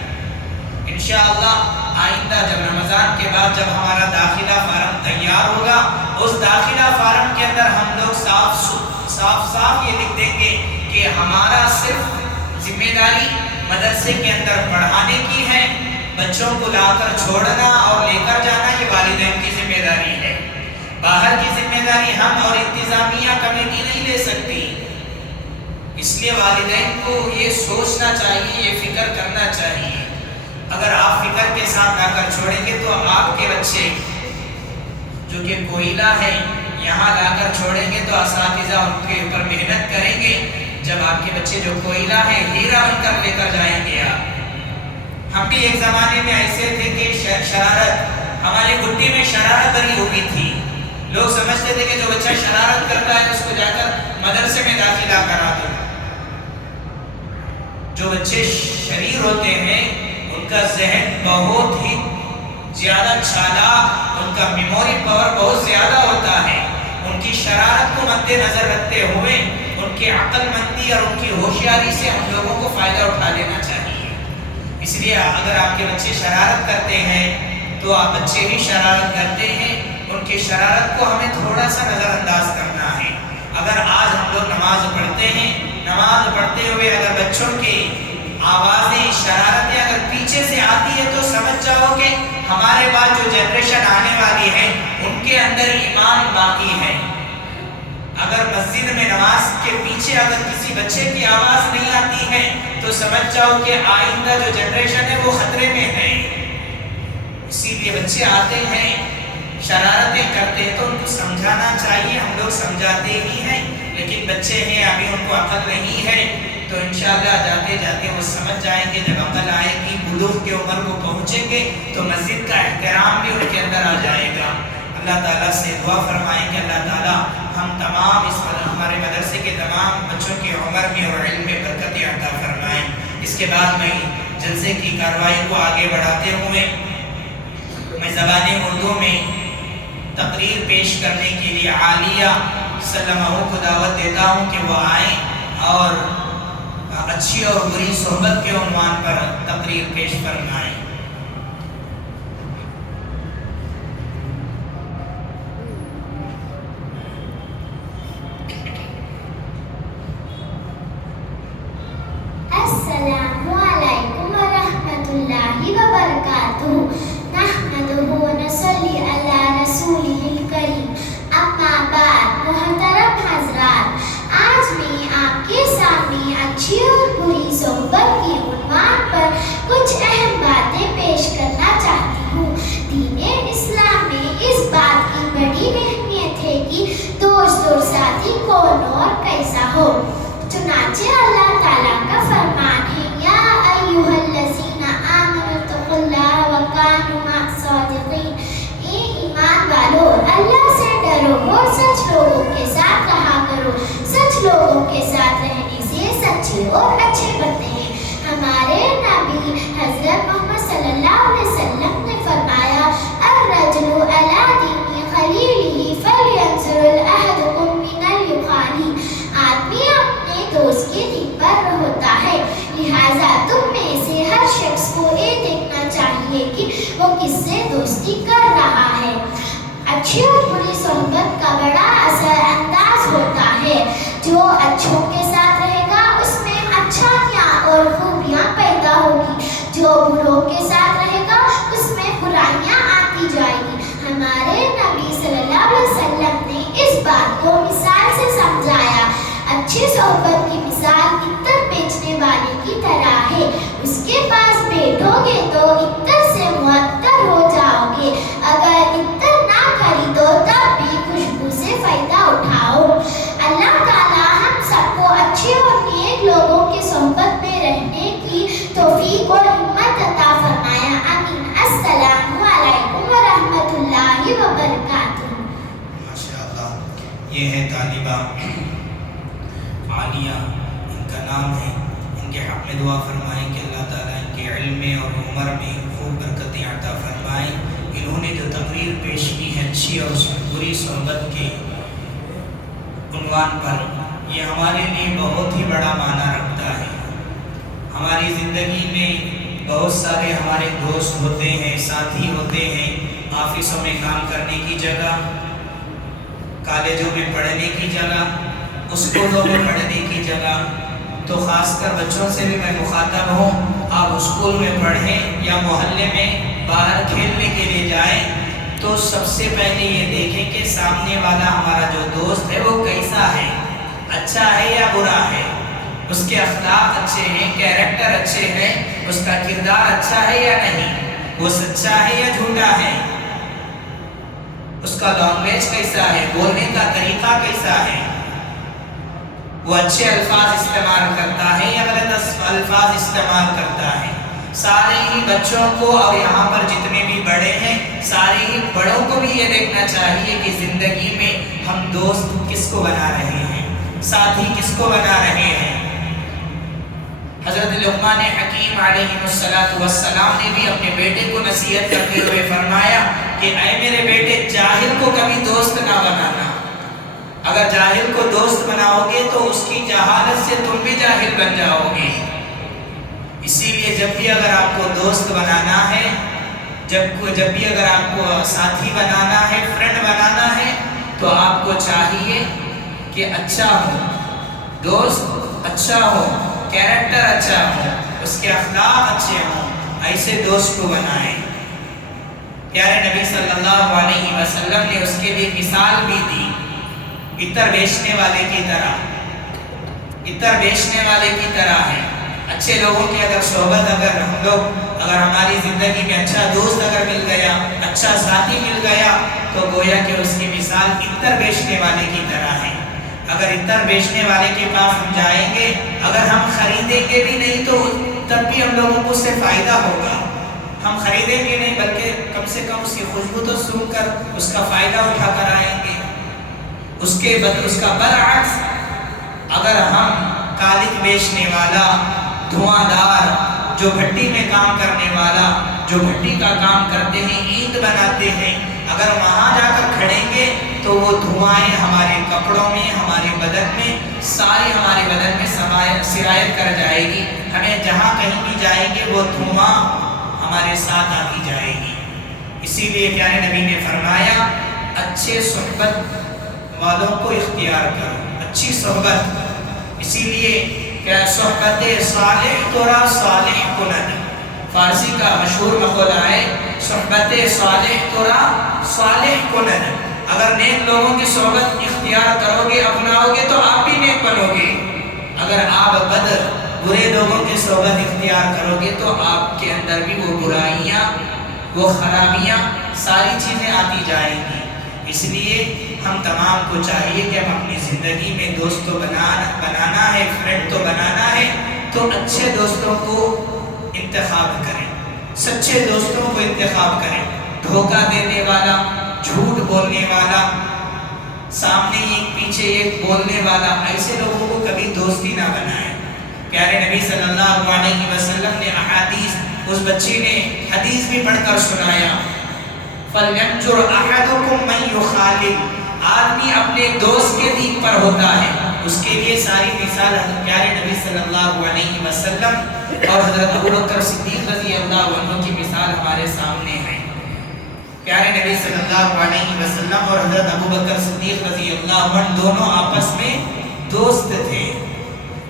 انشاءاللہ آئندہ جب رمضان کے بعد جب ہمارا داخلہ فارم تیار ہوگا، اس داخلہ فارم کے اندر ہم لوگ صاف یہ لکھ دیں گے کہ ہمارا صرف ذمہ داری مدرسے کے اندر پڑھانے کی ہے، بچوں کو لا کر چھوڑنا اور لے کر جانا یہ والدین کی ذمہ داری ہے۔ باہر کی ذمہ داری ہم اور انتظامیہ کمیٹی نہیں لے سکتی، اس لیے والدین کو یہ سوچنا چاہیے، یہ فکر کرنا چاہیے۔ اگر آپ فکر کے ساتھ لا کر چھوڑیں گے تو آپ کے بچے جو کہ کوئلہ ہے یہاں لا کر چھوڑیں گے تو اساتذہ ان کے اوپر محنت کریں گے، جب آپ کے بچے جو کوئلہ ہیں ہیرا بن کر لے کر جائیں گے آپ۔ ہم بھی ایک زمانے میں ایسے تھے کہ شرارت ہماری گھٹی میں شرارت بھری ہوئی تھی، لوگ سمجھتے تھے کہ جو بچہ شرارت کرتا ہے اس کو جا کر مدرسے میں داخلہ کرا دو۔ جو بچے شریر ہوتے ہیں ان کا ذہن بہت ہی زیادہ چالاک، ان کا میموری پاور بہت زیادہ ہوتا ہے۔ ان کی شرارت کو مد نظر رکھتے ہوئے ان کی عقل مندی اور ان کی ہوشیاری سے ہم لوگوں کو فائدہ اٹھا لینا چاہیے۔ اس لیے اگر آپ کے بچے شرارت کرتے ہیں تو آپ بچے ہی شرارت کرتے ہیں، ان کی شرارت کو ہمیں تھوڑا سا نظر انداز کرنا ہے۔ اگر آج ہم لوگ نماز پڑھتے ہیں، نماز پڑھتے ہوئے اگر بچوں کی آوازیں، شرارتیں اگر پیچھے سے آتی ہے تو سمجھ جاؤ کہ ہمارے بعد جو جنریشن آنے والی ہے ان کے اندر ایمان باقی ہے۔ اگر مسجد میں نماز کے پیچھے اگر کسی بچے کی آواز نہیں آتی ہے تو سمجھ جاؤ کہ آئندہ جو جنریشن ہے وہ خطرے میں ہے۔ اسی لیے بچے آتے ہیں شرارتیں کرتے ہیں تو ان کو سمجھانا چاہیے، ہم لوگ سمجھاتے ہی ہیں، لیکن بچے ہیں ابھی ان کو عقل نہیں ہے، تو انشاءاللہ جاتے جاتے وہ سمجھ جائیں گے۔ جب عقل آئے گی، بلوغ کے عمر کو پہنچیں گے تو مسجد کا احترام بھی ان کے اندر آ جائے گا۔ اللہ تعالیٰ سے دعا فرمائیں کہ اللہ تعالیٰ ہم تمام ہمارے مدرسے کے تمام بچوں کی عمر میں اور علم میں برکت عطا فرمائیں۔ اس کے بعد میں جلسے کی کارروائی کو آگے بڑھاتے ہوئے میں زبان اردو میں تقریر پیش کرنے کے لیے عالیہ سلمہ کو دعوت دیتا ہوں کہ وہ آئیں اور اچھی اور بری صحبت کے عنوان پر تقریر پیش فرمائیں۔ السلام علیکم ورحمۃ اللہ وبرکاتہ۔ نحمدہ ونصلی علی رسولہ الکریم، اما بعد، محترم حضرات، آج میں آپ کے سامنے اچھی اور بری صحبت کے عنوان پر کچھ اہم باتیں پیش کرنا چاہتی ہوں۔ دین اسلام میں اس بات کی بڑی اہمیت ہے کہ دوست اور ساتھی کون اور کیسا ہو۔ چنانچہ اللہ تعالیٰ کا فرمان ہے، یا ایھا الذین آمنوا اتقوا اللہ وکونوا مع الصادقین، اے ایمان والو، اللہ سے ڈرو اور سچ لوگوں کے ساتھ رہا کرو۔ سچ لوگوں کے ساتھ رہنے سے سچے اور اچھے بنتے ہیں۔ ہمارے نبی حضرت محمد صلی اللہ علیہ وسلم نے فرمایا، الرجل علی دین خلیلہ فلینظر احدکم من الخلیل، آدمی اپنے دوست کے دین پر ہوتا ہے، لہٰذا تم میں سے ہر شخص کو یہ دیکھنا چاہیے کہ وہ کس سے دوستی کر رہا ہے۔ اچھی اور بری صحبت کا بڑا اثر انداز ہوتا ہے۔ جو اچھوں کے ساتھ رہے گا اس میں اچھائیاں اور خوبیاں پیدا ہوگی، جو بروں کے ساتھ رہے گا اس میں برائیاں آتی جائیں گی۔ ہمارے نبی صلی اللہ علیہ وسلم نے اس بات کو مثال سے سمجھایا۔ اچھی صحبت کی مثال عطر بیچنے والے کی طرح ہے، اس کے پاس بیٹھو گے تو عطر سے معطر ہو جاؤ گے، اگر عطر نہ خریدو تب بھی خوشبو سے فائدہ اٹھاؤ۔ اللہ تعالیٰ ہم سب کو اچھے اور نیک لوگوں کی صحبت میں رہنے کی توفیق اور ہمت عطا فرمایا، آمین۔ السلام علیکم ورحمۃ اللہ وبرکاتہ۔ ماشاءاللہ، یہ ہے طالبہ عالیہ، ان کا نام ہے، ان کے حق میں دعا فرمائیں کہ اللہ تعالیٰ ان کے علم میں اور عمر میں خوب برکتیں عطا فرمائیں۔ انہوں نے جو تقریر پیش کی ہے اچھی اور بری صحبت کے عنوان پر، یہ ہمارے لیے بہت ہی بڑا معنی رکھتا ہے۔ ہماری زندگی میں بہت سارے ہمارے دوست ہوتے ہیں، ساتھی ہوتے ہیں، آفسوں میں کام کرنے کی جگہ، کالجوں میں پڑھنے کی جگہ، اسکولوں میں پڑھنے کی جگہ، تو خاص کر بچوں سے بھی میں مخاطب ہوں، آپ اسکول میں پڑھیں یا محلے میں باہر کھیلنے کے لیے جائیں تو سب سے پہلے یہ دیکھیں کہ سامنے والا ہمارا جو دوست ہے وہ کیسا ہے، اچھا ہے یا برا ہے، اس کے اخلاق اچھے ہیں، کیریکٹر اچھے ہیں، اس کا کردار اچھا ہے یا نہیں، وہ سچا ہے یا جھوٹا ہے، اس کا لینگویج کیسا ہے، بولنے کا طریقہ کیسا ہے، وہ اچھے الفاظ استعمال کرتا ہے یا غلط الفاظ استعمال کرتا ہے۔ سارے ہی بچوں کو اور یہاں پر جتنے بھی بڑے ہیں سارے ہی بڑوں کو بھی یہ دیکھنا چاہیے کہ زندگی میں ہم دوست کس کو بنا رہے ہیں، ساتھی کس کو بنا رہے ہیں۔ حضرت لقمان حکیم علیہ السلام نے بھی اپنے بیٹے کو نصیحت کرتے ہوئے فرمایا کہ اے میرے بیٹے، جاہل کو کبھی دوست نہ بنانا، اگر جاہل کو دوست بناؤ گے تو اس کی جہالت سے تم بھی جاہل بن جاؤ گے۔ اسی لیے جب بھی اگر آپ کو دوست بنانا ہے، جب بھی اگر آپ کو ساتھی بنانا ہے، فرینڈ بنانا ہے، تو آپ کو چاہیے کہ اچھا ہو، دوست اچھا ہو، کیریکٹر اچھا ہو، اس کے اخلاق اچھے ہوں، ایسے دوست کو بنائیں۔ پیارے نبی صلی اللہ علیہ وسلم نے اس کے لیے مثال بھی دی، عطر بیچنے والے کی طرح ہے۔ اچھے لوگوں کی اگر صحبت اگر ہماری زندگی میں اچھا دوست اگر مل گیا، اچھا ساتھی مل گیا، تو گویا کہ اس کی مثال عطر بیچنے والے کی طرح ہے۔ اگر عطر بیچنے والے کے پاس ہم جائیں گے، اگر ہم خریدیں گے بھی نہیں تو تب بھی ہم لوگوں کو اس سے فائدہ ہوگا، ہم خریدیں گے نہیں بلکہ کم سے کم اس کی خوشبو تو سونگھ کر اس کا فائدہ اٹھا کر آئیں گے۔ اس کا برعکس اگر ہم کالک بیچنے والا، دھواں دار، جو بھٹی میں کام کرنے والا، جو بھٹی کا کام کرتے ہیں، اینٹ بناتے ہیں، اگر وہاں جا کر کھڑیں گے تو وہ دھوائیں ہمارے کپڑوں میں، ہمارے بدن میں، ساری ہمارے بدن میں سرایت کر جائے گی، ہمیں جہاں کہیں بھی جائیں گے وہ دھواں ہمارے ساتھ آتی جائے گی۔ اسی لیے پیارے نبی نے فرمایا اچھے صحبت والوں کو اختیار کرو، اچھی صحبت۔ اسی لیے کہ صحبت صالح ترا صالح کند، فارسی کا مشہور مقولہ ہے صحبت صالح ترا صالح کند۔ اگر نیک لوگوں کی صحبت اختیار کرو گے، اپناؤ گے تو آپ بھی نیک بنو گے۔ اگر آپ برے لوگوں کی صحبت اختیار کرو گے تو آپ کے اندر بھی وہ برائیاں، وہ خرابیاں، ساری چیزیں آتی جائیں گی۔ اس لیے ہم تمام کو چاہیے کہ ہم اپنی زندگی میں دوست تو بنانا ہے، فرینڈ تو بنانا ہے، تو اچھے دوستوں کو انتخاب کریں، سچے دوستوں کو انتخاب کریں۔ دھوکہ دینے والا، جھوٹ بولنے والا، سامنے ایک پیچھے ایک بولنے والا، ایسے لوگوں کو کبھی دوستی نہ بنائیں۔ پیارے نبی صلی اللہ علیہ وسلم نے احادیث، اس بچی نے حدیث بھی پڑھ کر سنایا، فَلْيَنْظُرْ أَحَدُكُمْ مَنْ يُخَالِلُ، آدمی اپنے دوست کے دین پر ہوتا ہے۔ اس کے لیے ساری مثال پیارے نبی صلی اللہ علیہ وسلم اور حضرت ابوبکر صدیق رضی اللہ عنہ کی مثال ہمارے سامنے ہے۔ پیارے نبی صلی اللہ علیہ وسلم اور حضرت ابوبکر صدیق رضی اللہ عنہ دونوں آپس میں دوست تھے۔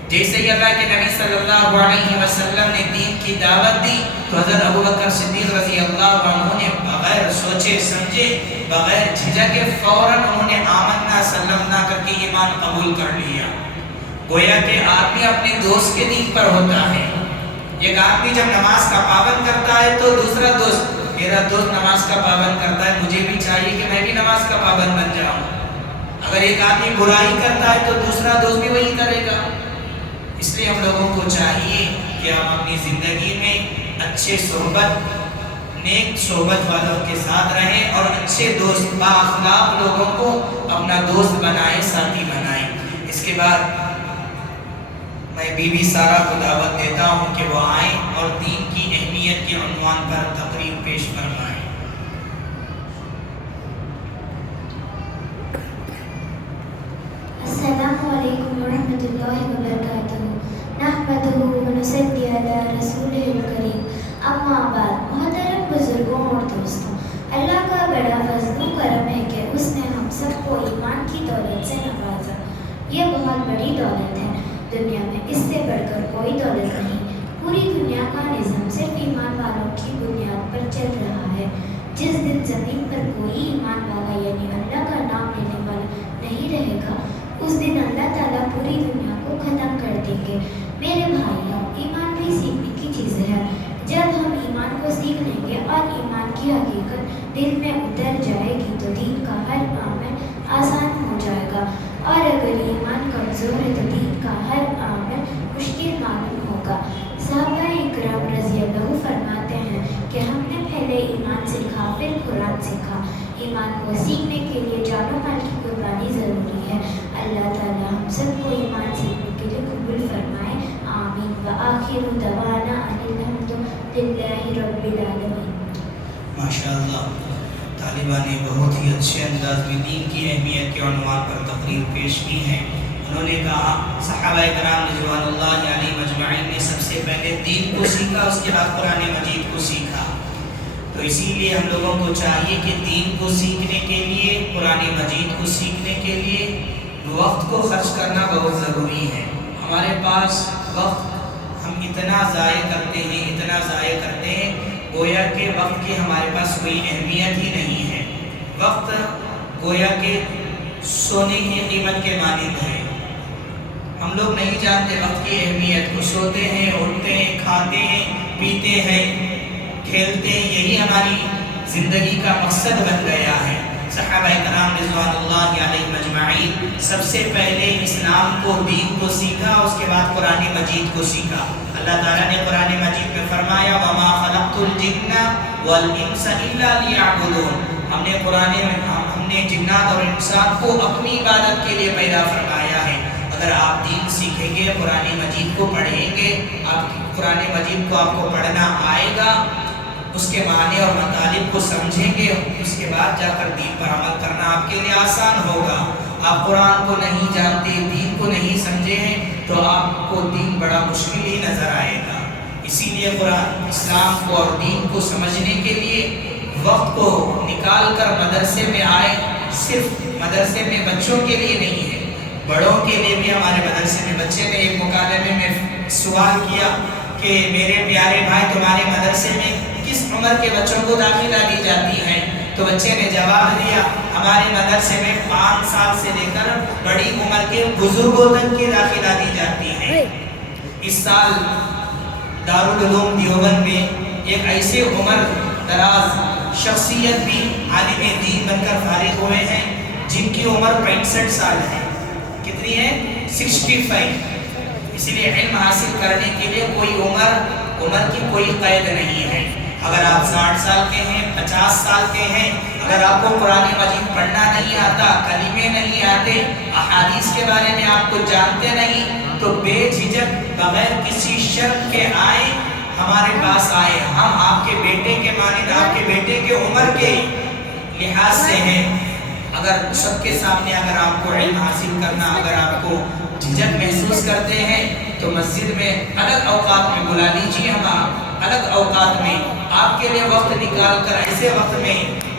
جیسے ہی اللہ کے نبی صلی اللہ علیہ وسلم نے دین کی دعوت دی تو حضرت ابوبکر صدیق رضی اللہ عنہ نے بغیر سوچے سمجھے، بغیر جھجک کے فوراً انہوں نے آمنا سلمنا کر کے ایمان قبول کر لیا۔ گویا کہ آدمی اپنے دوست کے دین پر ہوتا ہے۔ ایک آدمی جب نماز کا پابند کرتا ہے تو دوسرا دوست، میرا دوست نماز کا پابند کرتا ہے، مجھے بھی چاہیے کہ میں بھی نماز کا پابند بن جاؤں۔ اگر ایک آدمی برائی کرتا ہے تو دوسرا دوست بھی وہی کرے گا۔ اس لیے ہم لوگوں کو چاہیے کہ ہم اپنی زندگی میں اچھے صحبت، نیک صحبت والوں کے ساتھ رہیں اور اچھے دوست، با اخلاق لوگوں کو اپنا دوست بنائیں، ساتھی بنائیں۔ اس کے بعد میں بی بی سارہ کو دعوت دیتا ہوں کہ وہ آئیں اور دین کی اہمیت کے عنوان پر تقریر پیش فرمائیں۔ السلام علیکم ورحمۃ اللہ وبرکاتہ۔ نحمدہ ونصلی علی رسولہ الکریم، اما بعد۔ محترم بزرگوں اور دوستوں، اللہ کا بڑا فضل و کرم ہے کہ اس نے ہم سب کو ایمان کی دولت سے نوازا۔ یہ بہت بڑی دولت ہے۔ دنیا میں اس سے بڑھ کر کوئی دولت نہیں۔ پوری دنیا کا نظام صرف ایمان والوں کی بنیاد پر چل رہا ہے۔ جس دن زمین پر کوئی ایمان والا یعنی اللہ کا نام لینے والا نہیں رہے گا، اس دن اللہ تعالیٰ پوری دنیا کو ختم کر دیں گے۔ میرے بھائیوں، ایمان بھی سیکھنے کی چیز ہے۔ جب ہم ایمان کو سیکھ لیں گے اور ایمان کی حقیقت دل میں اتر جائے گی تو دین کا ہر عمل آسان ہو جائے گا، اور اگر ایمان کمزور ہے تو دین کا ہر عمل مشکل معلوم ہوگا۔ صحابہ اکرام رضی اللہ فرماتے ہیں کہ ہم نے پہلے ایمان سیکھا پھر قرآن سیکھا۔ ایمان کو سیکھنے کے لیے جان و مال کی قربانی ضروری ہے۔ اللہ تعالیٰ ہم سب کو ایمان سیکھنے کے لیے قبول فرمائے، آمین۔ وآخر دعوانا ان الحمد للہ رب العالمین۔ ماشاءاللہ، طالبہ نے بہت ہی اچھے انداز میں دین کی اہمیت کے عنوان پر تقریر پیش کی ہے۔ انہوں نے کہا صحابہ کرام رضوان اللہ علیہ مجمعین نے سب سے پہلے دین کو سیکھا، اس کے بعد قرآن مجید کو سیکھا۔ تو اسی لیے ہم لوگوں کو چاہیے کہ دین کو سیکھنے کے لیے، قرآن مجید کو سیکھنے کے لیے وقت کو خرچ کرنا بہت ضروری ہے۔ ہمارے پاس وقت ہم اتنا ضائع کرتے ہیں گویا کہ وقت کی ہمارے پاس کوئی اہمیت ہی نہیں ہے۔ وقت گویا کہ سونے کی قیمت کے مانند ہے۔ ہم لوگ نہیں جانتے وقت کی اہمیت کو، سوتے ہیں، اٹھتے ہیں، کھاتے ہیں، پیتے ہیں، کھیلتے ہیں، یہی ہماری زندگی کا مقصد بن گیا ہے۔ صحابہ کرام رضوان اللہ علیہ مجمعین سب سے پہلے اسلام کو، دین کو سیکھا، اس کے بعد قرآن مجید کو سیکھا۔ اللہ تعالیٰ نے قرآن مجید میں فرمایا وَمَا خَلَقْتُ الْجِنَّ وَالْإِنسَ إِلَّا لِيَعْبُدُونَ۔ ہم نے جنات اور انسان کو اپنی عبادت کے لیے پیدا فرمایا ہے۔ اگر آپ دین سیکھیں گے، قرآن مجید کو پڑھیں گے، قرآن مجید کو آپ کو پڑھنا آئے گا، اس کے معنی اور مطالب کو سمجھیں گے، اس کے بعد جا کر دین پر عمل کرنا آپ کے لیے آسان ہوگا۔ آپ قرآن کو نہیں جانتے، دین کو نہیں سمجھے ہیں تو آپ کو دین بڑا مشکل ہی نظر آئے گا۔ اسی لیے قرآن، اسلام کو اور دین کو سمجھنے کے لیے وقت کو نکال کر مدرسے میں آئے۔ صرف مدرسے میں بچوں کے لیے نہیں ہے، بڑوں کے لیے بھی ہمارے مدرسے میں۔ بچے نے ایک مکالمے میں سوال کیا کہ میرے پیارے بھائی، تمہارے مدرسے میں کس عمر کے بچوں کو داخلہ دی جاتی ہے؟ تو بچے نے جواب دیا ہمارے مدرسے میں 5 سال سے لے کر بڑی عمر کے بزرگوں تک کی داخلہ دی جاتی ہے۔ اس سال دارالعلوم دیوبند میں ایک ایسے عمر دراز شخصیت بھی عالم دین بن کر فارغ ہوئے ہیں جن کی عمر 65 سال ہے۔ کتنی ہے؟ 65۔ اس لیے علم حاصل کرنے کے لیے کوئی عمر کی کوئی قید نہیں ہے۔ اگر آپ 60 سال کے ہیں، 50 سال کے ہیں، اگر آپ کو قرآن مجید پڑھنا نہیں آتا، کلمے نہیں آتے، احادیث کے بارے میں آپ کو جانتے نہیں، تو بے جھجک بغیر کسی شرط کے آئے، ہمارے پاس آئے۔ ہم آپ کے بیٹے کے مانند، آپ کے بیٹے کے عمر کے لحاظ سے ہیں۔ اگر سب کے سامنے اگر آپ کو علم حاصل کرنا، اگر آپ کو جھجک محسوس کرتے ہیں تو مسجد میں الگ اوقات میں بلا لیجیے، ہم الگ اوقات میں آپ کے لیے وقت نکال کر، ایسے وقت میں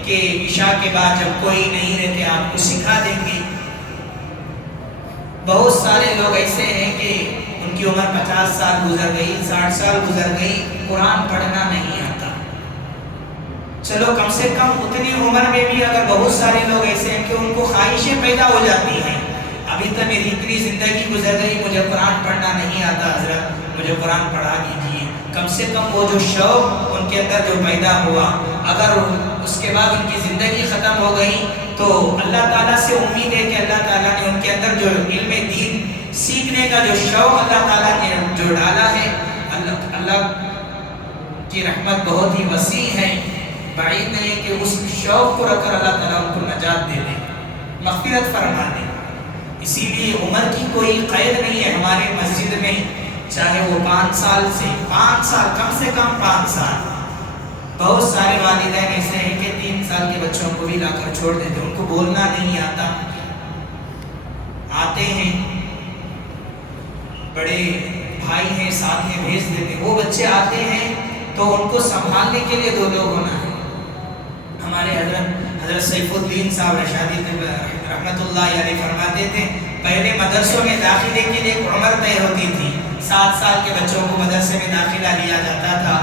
کہ عشاء کے بعد جب کوئی نہیں رہتے، آپ کو سکھا دیں گے۔ بہت سارے لوگ ایسے ہیں کہ ان کی عمر 50 سال گزر گئی، 60 سال گزر گئی، قرآن پڑھنا نہیں آتا۔ چلو کم سے کم اتنی عمر میں بھی اگر بہت سارے لوگ ایسے ہیں کہ ان کو خواہشیں پیدا ہو جاتی ہیں، ابھی تک میری اتنی زندگی گزر گئی، مجھے قرآن پڑھنا نہیں آتا، حضرت مجھے قرآن پڑھا دیجیے۔ کم سے کم وہ جو شوق ان کے اندر جو پیدا ہوا، اگر اس کے بعد ان کی زندگی ختم ہو گئی تو اللہ تعالیٰ سے امید ہے کہ اللہ تعالیٰ نے ان کے اندر جو علم دین سیکھنے کا جو شوق اللہ تعالیٰ نے جو ڈالا ہے، اللہ کی رحمت بہت ہی وسیع ہے، بعید نہیں ہے کہ اس شوق کو رکھ کر اللہ تعالیٰ ان کو نجات دے دے، مغفرت فرما دے۔ اسی لیے عمر کی کوئی قید نہیں ہے ہمارے مسجد میں، چاہے وہ 5 سال سے 5 سال، کم سے کم 5 سال۔ بہت سارے والدین ایسے ہیں کہ 3 سال کے بچوں کو بھی لا کر چھوڑ دیتے، ان کو بولنا نہیں آتا، آتے ہیں بڑے بھائی ہیں ساتھ میں بھیج دیتے، وہ بچے آتے ہیں تو ان کو سنبھالنے کے لیے 2 لوگ ہونا ہے۔ ہمارے حضرت سیف الدین صاحب رشادی رحمت اللہ علیہ فرماتے تھے پہلے مدرسوں میں داخلے کے لیے ایک عمر طے ہوتی تھی. 7 سال کے بچوں کو مدرسے میں داخلہ دیا جاتا تھا,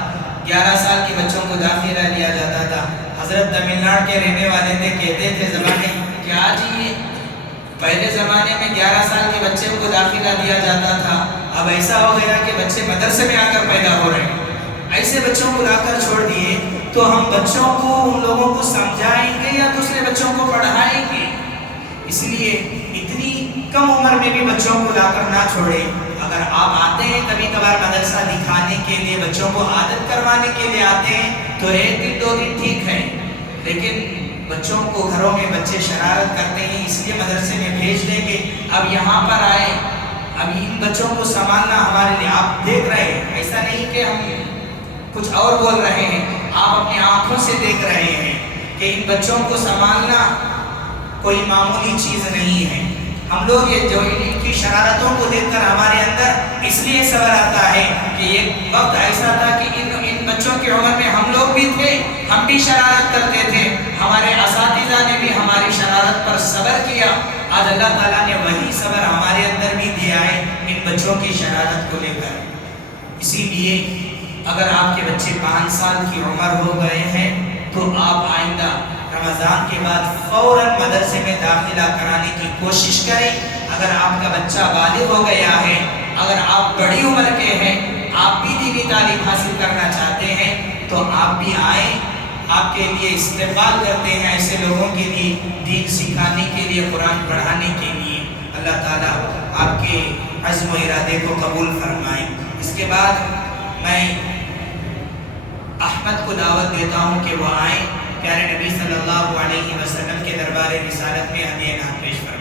11 سال کے بچوں کو داخلہ دیا جاتا تھا. حضرت تمل ناڈو کے رہنے والے تھے, کہتے تھے زمانے کیا جی پہلے زمانے میں 11 سال کے بچے کو داخلہ دیا جاتا تھا, اب ایسا ہو گیا کہ بچے مدرسے میں آ کر پیدا ہو رہے ہیں. ایسے بچوں کو لا کر چھوڑ دیے تو ہم بچوں کو ان لوگوں کو سمجھائیں گے یا دوسرے بچوں کو پڑھائیں گے؟ اس لیے اتنی کم عمر میں بھی بچوں کو لا کر نہ چھوڑیں. اگر آپ آتے ہیں کبھی کبھار مدرسہ دکھانے کے لیے, بچوں کو عادت کروانے کے لیے آتے ہیں تو 1 دن 2 دن ٹھیک ہے, لیکن بچوں کو گھروں میں بچے شرارت کرتے ہیں اس لیے مدرسے میں بھیج دیں گے. اب یہاں پر آئے, اب ان بچوں کو سنبھالنا ہمارے لیے, آپ دیکھ رہے ہیں, ایسا نہیں کہ ہم کچھ اور بول رہے ہیں, آپ اپنی آنکھوں سے دیکھ رہے ہیں کہ ان بچوں کو سنبھالنا کوئی معمولی چیز نہیں ہے. ہم لوگ یہ جو ان کی شرارتوں کو دیکھ کر ہمارے اندر اس لیے صبر آتا ہے کہ ایک وقت ایسا تھا کہ ان بچوں کی عمر میں ہم لوگ بھی تھے, ہم بھی شرارت کرتے تھے, ہمارے اساتذہ نے بھی ہماری شرارت پر صبر کیا. آج اللہ تعالیٰ نے وہی صبر ہمارے اندر بھی دیا ہے ان بچوں کی شرارت کو لے کر. اسی لیے اگر آپ کے بچے 5 سال کی عمر ہو گئے ہیں تو آپ آئندہ رمضان کے بعد فوراً مدرسے میں داخلہ کرانے کی کوشش کریں. اگر آپ کا بچہ بالغ ہو گیا ہے, اگر آپ بڑی عمر کے ہیں, آپ بھی دینی تعلیم حاصل کرنا چاہتے ہیں تو آپ بھی آئیں, آپ کے لیے استقبال کرتے ہیں ایسے لوگوں کے لیے, دین سکھانے کے لیے, قرآن پڑھانے کے لیے. اللہ تعالیٰ آپ کے عزم و ارادے کو قبول فرمائیں. اس کے بعد میں احمد کو دعوت دیتا ہوں کہ وہ آئیں, پیارے نبی صلی اللہ علیہ وسلم کے دربار رسالت میں ہدیہ نام پیش فرمائیں.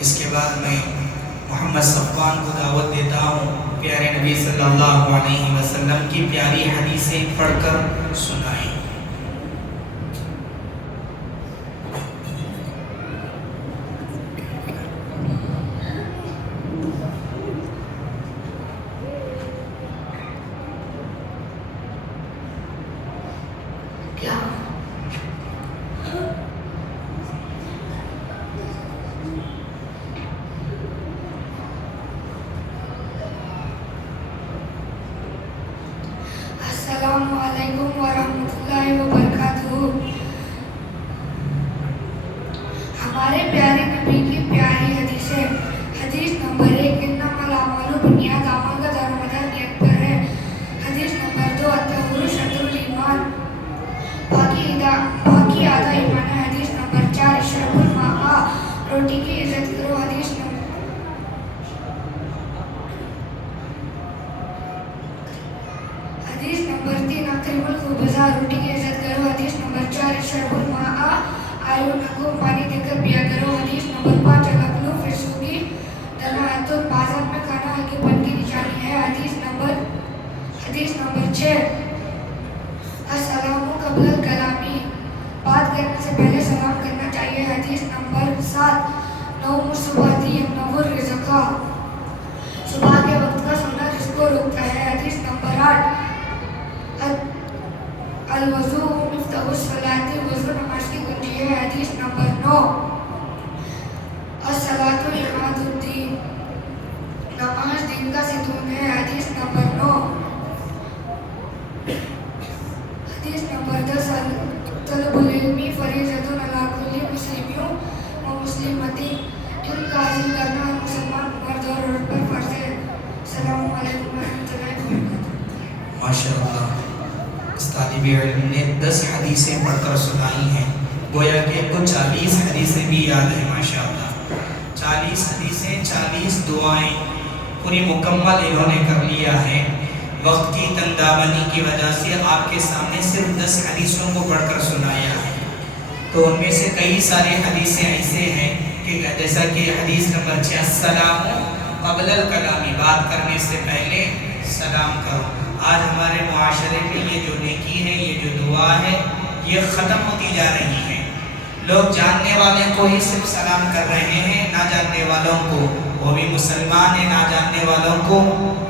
اس کے بعد میں محمد صفوان کو دعوت دیتا ہوں, پیارے نبی صلی اللہ علیہ وسلم کی پیاری حدیثیں پڑھ کر سنائیں. السلام علیکم ورحمۃ اللہ وبرکاتہ. ہمارے پیارے نبی کی پیاری حدیث ہے. حدیث نمبر 1, انما الاعمال بالنیات, عمل کا دارمدار نیت پر ہے. حدیث نمبر 2, الطہور شطر الایمان, باقی آدھا ایمان ہے. حدیث نمبر 4, اشرب الماء, روٹی کی عزت کرو. حدیث نمبر 3, اکرم الخبزاء, روٹی کی عزت کرو. حدیث نمبر 4, اشرب الماء, آئلوں کو پانی دے کر پیا کرو. حدیث نمبر 5, الاکل فی السوق دناۃ, بازار میں کھانا ہلکے پن کی نشانی ہے. حدیث نمبر 6, السلام قبل الکلامی, بات کرنے سے پہلے سلام کرنا چاہیے. حدیث نمبر 7, نو الوضو مفتاح الصلاۃ, وضو نماز کی کنجی ہے. حدیث نمبر 9. الصلاۃ عماد الدین, نماز دین کا ستون ہے. حدیث نمبر 9. حدیث نمبر 10. طلب العلم فریضۃ علی کل مسلم و مسلمۃ, علم کا حاصل کرنا مسلمان مرد اور عورت پر فرض ہے. السلام علیکم ورحمۃ اللہ وبرکاتہ. ماشاء اللہ, اس طالب علم نے 10 حدیثیں پڑھ کر سنائی ہیں. گویا کہ ان کو 40 حدیثیں بھی یاد ہیں. ماشاء اللہ, 40 حدیثیں, 40 دعائیں پوری مکمل انہوں نے کر لیا ہے. وقت کی تندابنی کی وجہ سے آپ کے سامنے صرف 10 حدیثوں کو پڑھ کر سنایا ہے. تو ان میں سے کئی سارے حدیثیں ایسے ہیں کہ جیسا کہ حدیث نمبر 6, السلام قبل الکلامی, بات کرنے سے پہلے سلام کرو. آج ہمارے معاشرے میں یہ جو نیکی ہے, یہ جو دعا ہے, یہ ختم ہوتی جا رہی ہے. لوگ جاننے والے کو ہی صرف سلام کر رہے ہیں, نہ جاننے والوں کو, وہ بھی مسلمان ہیں, نہ جاننے والوں کو,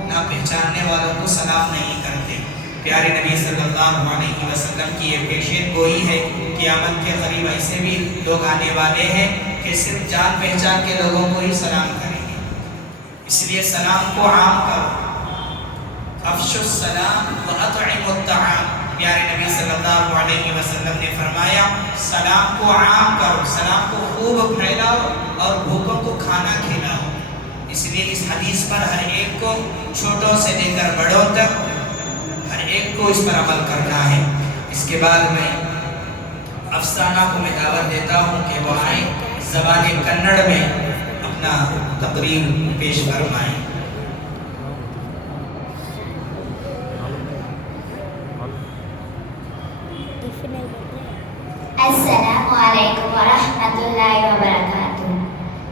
نہ پہچاننے والوں کو سلام نہیں کرتے. پیارے نبی صلی اللہ علیہ وسلم کی یہ پیشین گوئی ہے. قیامت کے قریب ایسے بھی لوگ آنے والے ہیں کہ صرف جان پہچان کے لوگوں کو ہی سلام کریں گے. اس لیے سلام کو عام کرو. افشوا السلام واطعموا الطعام. پیارے نبی صلی اللہ علیہ وسلم نے فرمایا سلام کو عام کرو, سلام کو خوب پھیلاؤ اور بھوکوں کو کھانا کھلاؤ. اس لیے اس حدیث پر ہر ایک کو, چھوٹوں سے لے کر بڑوں تک, ہر ایک کو اس پر عمل کرنا ہے. اس کے بعد میں افسانہ کو میں دعوت دیتا ہوں کہ وہ آئیں زبان کنڑ میں اپنا تقریر پیش فرمائیں. السلام علیکم ورحمۃ اللہ وبرکاتہ.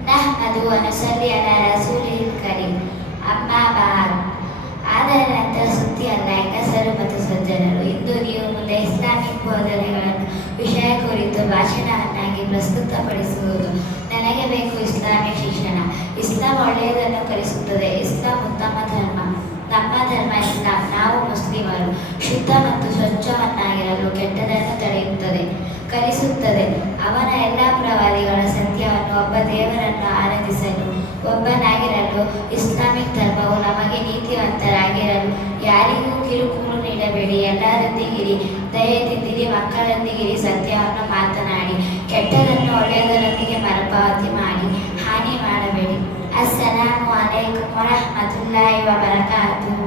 نحمد و نصلی علی رسول الکریم. اما بعد, ಆದರಣೀಯ ಸುದ್ದಿ ಅಲ್ಲ ಸರ್ವಮತ ಸಜ್ಜನರು, ಇಂದು ನೀವು ಮುಂದೆ ಇಸ್ಲಾಮಿಕ್ ಬೋಧನೆಗಳನ್ನು ವಿಷಯ ಕುರಿತು ಭಾಷಣವನ್ನಾಗಿ ಪ್ರಸ್ತುತಪಡಿಸುವುದು. ನನಗೆ ಬೇಕು ಇಸ್ಲಾಮಿಕ್ ಶಿಕ್ಷಣ. ಇಸ್ಲಾಂ ಒಳ್ಳೆಯದನ್ನು ಕಲಿಸುತ್ತದೆ. ಇಸ್ಲಾಂ ಉತ್ತಮ ಧರ್ಮ. ನಮ್ಮ ಧರ್ಮ ಇಸ್ಲಾಂ. ನಾವು ಮುಸ್ಲಿಮರು. ಶುದ್ಧ ಮತ್ತು ಸ್ವಚ್ಛವನ್ನಾಗಿರಲು, ಕೆಟ್ಟದನ್ನು ತಡೆಯುತ್ತದೆ, ಕಲಿಸುತ್ತದೆ. ಅವನ ಎಲ್ಲ ಪ್ರವಾದಿಗಳ ಸತ್ಯವನ್ನು, ಒಬ್ಬ ದೇವರನ್ನು ಆರಾಧಿಸಲು, ಒಬ್ಬನಾಗಿರಲು. ಇಸ್ಲಾಮಿಕ್ ಧರ್ಮವು ನಮಗೆ ನೀತಿವಂತರಾಗಿರಲು, ಯಾರಿಗೂ ಕಿರುಕುಳು ನೀಡಬೇಡಿ, ಎಲ್ಲರೊಂದಿಗಿರಿ, ದಯೆಯಿಂದಿರಿ, ಮಕ್ಕಳೊಂದಿಗಿರಿ, ಸತ್ಯವನ್ನು ಮಾತನಾಡಿ, ಕೆಟ್ಟದನ್ನು ಒಳ್ಳೆಯದರೊಂದಿಗೆ ಮರುಪಾವತಿ ಮಾಡಿ, ಹಾನಿ ಮಾಡಬೇಡಿ. ಅಸ್ಸಲಾಮು ಅಲೈಕುಂ ವರಹಮತುಲ್ಲಾಹಿ ವಬರಕಾತುಹು.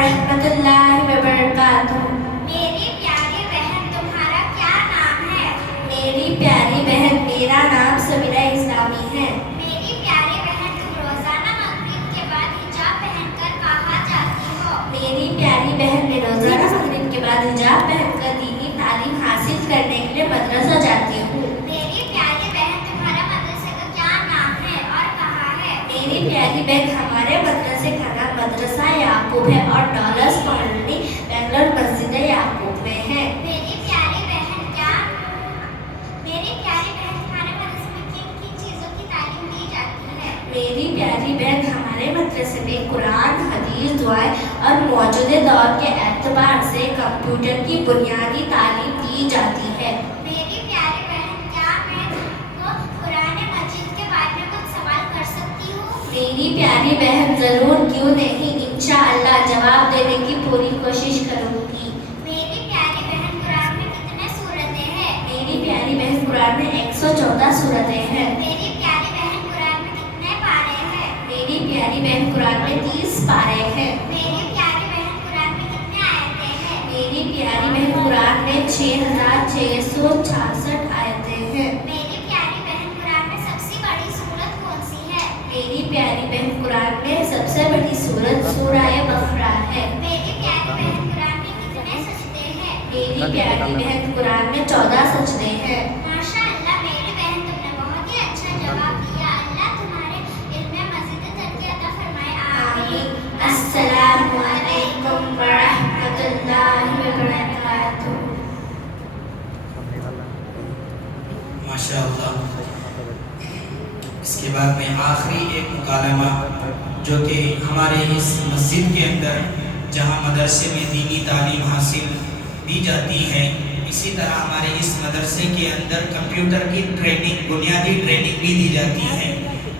ورحمۃ اللہ وبرکاتہ. میری پیاری بہن تمہارا کیا نام ہے؟ میری پیاری بہن میرا نام سمیرہ اسلامی ہے. میری پیاری بہن تم روزانہ مغرب کے بعد حجاب پہن کر کہاں جاتی ہو؟ میری پیاری بہن میں روزانہ مغرب کے بعد حجاب پہن کر دینی تعلیم حاصل کرنے کے لیے مدرسہ جاتی ہوں. میری پیاری بہن تمہارا مدرسے کا کیا نام ہے اور کہاں ہے؟ میری پیاری بہن ہمارے مدرسے کا نام مدرسہ یعقوب ہے اور ڈالرس کالونی بنگلور مسجد یعقوب میں ہے. میری پیاری بہن تمہارے مدرسے میں کن کن چیزوں کی تعلیم دی جاتی ہے؟ میری پیاری بہن ہمارے مدرسے میں قرآن، حدیث، دعائیں اور موجودہ دور کے اعتبار سے کمپیوٹر کی بنیادی تعلیم دی جاتی ہے. میری پیاری بہن کیا میں تم کو قرآن مجید کے بارے میں کچھ سوال کر سکتی ہوں؟ میری پیاری بہن ضرور، کیوں نہیں، انشاءاللہ جواب دینے کی پوری کوشش کروں گی. میری پیاری بہن قرآن میں کتنے سورتیں ہیں؟ میری پیاری بہن قرآن میں 114 سورتیں ہیں. میری پیاری بہن قرآن میں کتنے پارے ہیں؟ میری پیاری بہن قرآن میں 30 پارے ہیں. میری پیاری بہن قرآن میں کتنے آیتیں ہیں؟ میری پیاری بہن قرآن میں 6666 آیتیں ہیں. میری پیاری بہن قرآن میں سب سے بڑی سورت کون سی ہے؟ میری پیاری بہن قرآن میں سب سے بڑی سورت سورہ بقرہ ہے. میری پیاری بہن قرآن میں کتنے سجدے ہیں؟ میری پیاری بہن قرآن میں 14 سجدے ہیں. ماشاء اللہ میری بہن تم نے بہت ہی اچھا جواب دیا. اللہ تمہارے علم میں مزید ترقی عطا فرمائے. آمین. السلام علیکم ورحمۃ اللہ وبرکاتہ. ماشاء اللہ. اس کے بعد میں آخری ایک مکالمہ جو کہ ہمارے اس مسجد کے اندر جہاں مدرسے میں دینی تعلیم حاصل دی جاتی ہے، اسی طرح ہمارے اس مدرسے کے اندر کمپیوٹر کی ٹریننگ، بنیادی ٹریننگ بھی دی جاتی ہے.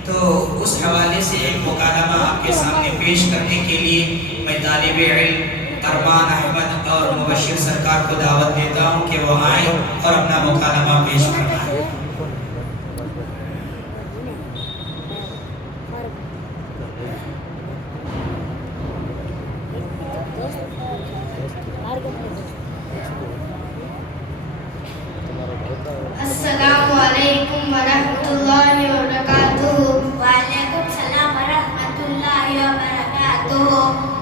تو اس حوالے سے ایک مکالمہ آپ کے سامنے پیش کرنے کے لیے میں طالب علم ارمان احمد اور مبشر سرکار کو دعوت دیتا ہوں کہ وہ آئیں اور اپنا مکالمہ پیش کرائیں. السلام علیکم ورحمۃ اللہ وبرکاتہ. وعلیکم السلام ورحمۃ اللہ وبرکاتہ.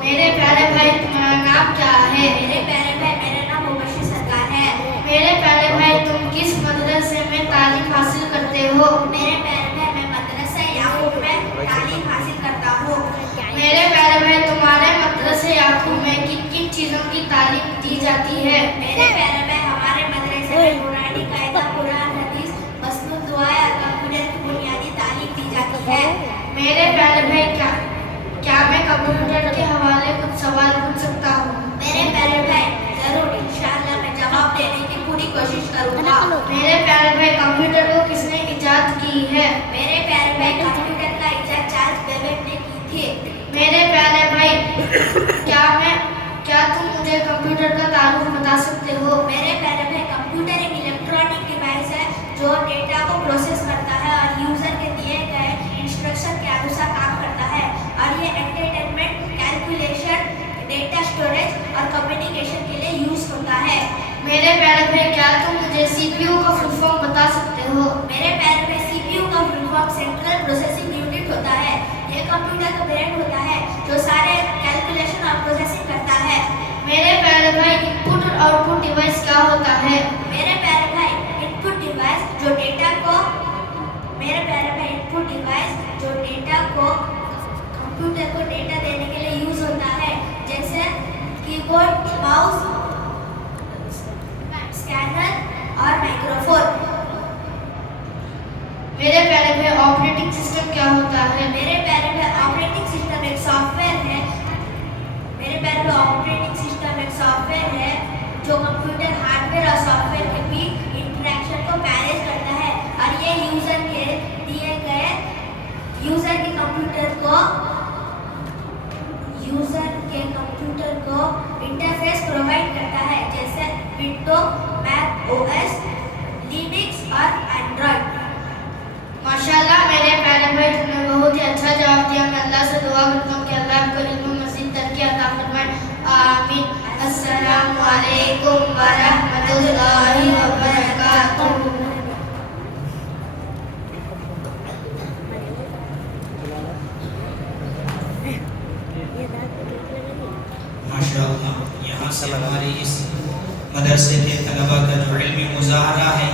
میرے پیارے بھائی تمہارا نام کیا ہے؟ میرے پیارے بھائی میرا نام مبشر سرکار ہے. میرے پیارے بھائی تم کس مدرسے میں تعلیم حاصل کرتے ہو؟ میرے پیارے بھائی میں مدرسہ یعقوب میں تعلیم حاصل کرتا ہوں. میرے پیارے بھائی تمہارے مدرسے یعقوب میں کن کن چیزوں کی تعلیم دی جاتی ہے؟ میرے پیارے بھائی ہمارے مدرسے میں قرآنی قاعدہ، قرآن، حدیث، مسنون دعائیں اور کمپیوٹر کی بنیادی تعلیم دی جاتی ہے. میرے پیارے بھائی کیا میں کمپیوٹر کے حوالے کچھ سوال پوچھ سکتا ہوں؟ میرے پیارے بھائی ضرور، انشاءاللہ میں جواب دینے کی پوری کوشش کروں گا. میرے پیارے بھائی کمپیوٹر کو کس نے ایجاد کی ہے؟ میرے پیارے بھائی کمپیوٹر کا ایجاد چارلس بیبیج نے کی تھی. میرے پیارے بھائی کیا تم مجھے کمپیوٹر کا تعارف بتا سکتے ہو؟ میرے پیارے بھائی کمپیوٹر ایک الیکٹرانک ڈیوائس ہے جو ڈیٹا کو پروسیس کرتا ہے اور یوزر کے دیے گئے انسٹرکشن کے انوسار کام کرتا ہے. اور یہ انٹرٹینمنٹ، کیلکولیشن، ڈیٹا اسٹوریج اور کمیونیکیشن کے لیے یوز ہوتا ہے. میرے پیارے بھائی کیا تم مجھے سی پی یو کا فل فارم بتا سکتے ہو؟ میرے پیارے بھائی سی پی یو کا full form central processing unit ہوتا ہے. یہ کمپیوٹر کا برین ہوتا ہے جو سارے کیلکولیشن اور پروسیسنگ کرتا ہے. میرے پیارے بھائی ان پٹ اور آؤٹ پٹ ڈیوائس کیا ہوتا ہے؟ میرے پیارے بھائی ان پٹ ڈیوائس جو ڈیٹا کو کمپیوٹر کو ڈیٹا دینے کے لیے یوز ہوتا ہے، جیسے کی بورڈ، ماؤس، اسکینر اور مائکروفون. میرے پیارے بھائی آپریٹنگ سسٹم کیا ہوتا ہے؟ میرے پیارے بھائی آپریٹنگ سسٹم ایک سافٹ ویئر ہے. میرے پیارے بھائی آپریٹنگ سسٹم ایک سافٹ ویئر ہے جو کمپیوٹر ہارڈ ویئر اور سافٹ ویئر کے بیچ انٹریکشن کو مینیج کرتا ہے. اور یہ یوزر کے دیے گئے کمپیوٹر کو انٹرفیس پرووائڈ کرتا ہے، جیسے window, make O S, Linux اور اینڈرائڈ. ماشاءاللہ میرے پیارے بھائی تم نے بہت ہی اچھا جواب دیا. میں اللہ سے دعا کرتا ہوں کہ اللہ آپ کو علم و مزید ترقی عطا فرمائے. علیکم ورحمۃ اللہ وبرکاتہ. ماشاءاللہ یہاں سے ہماری اس مدرسے کے طلبہ کا جو علمی مظاہرہ ہے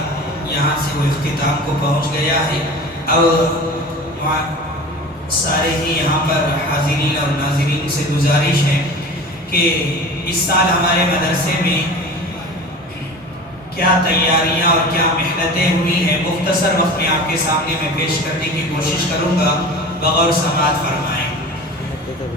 یہاں سے وہ اختتام کو پہنچ گیا ہے. اب سارے ہی یہاں پر حاضرین اور ناظرین سے گزارش ہے کہ اس سال ہمارے مدرسے میں کیا تیاریاں اور کیا محنتیں ہوئی ہیں مختصر وقت میں آپ کے سامنے میں پیش کرنے کی کوشش کروں گا. بغور سماعت فرمائیں.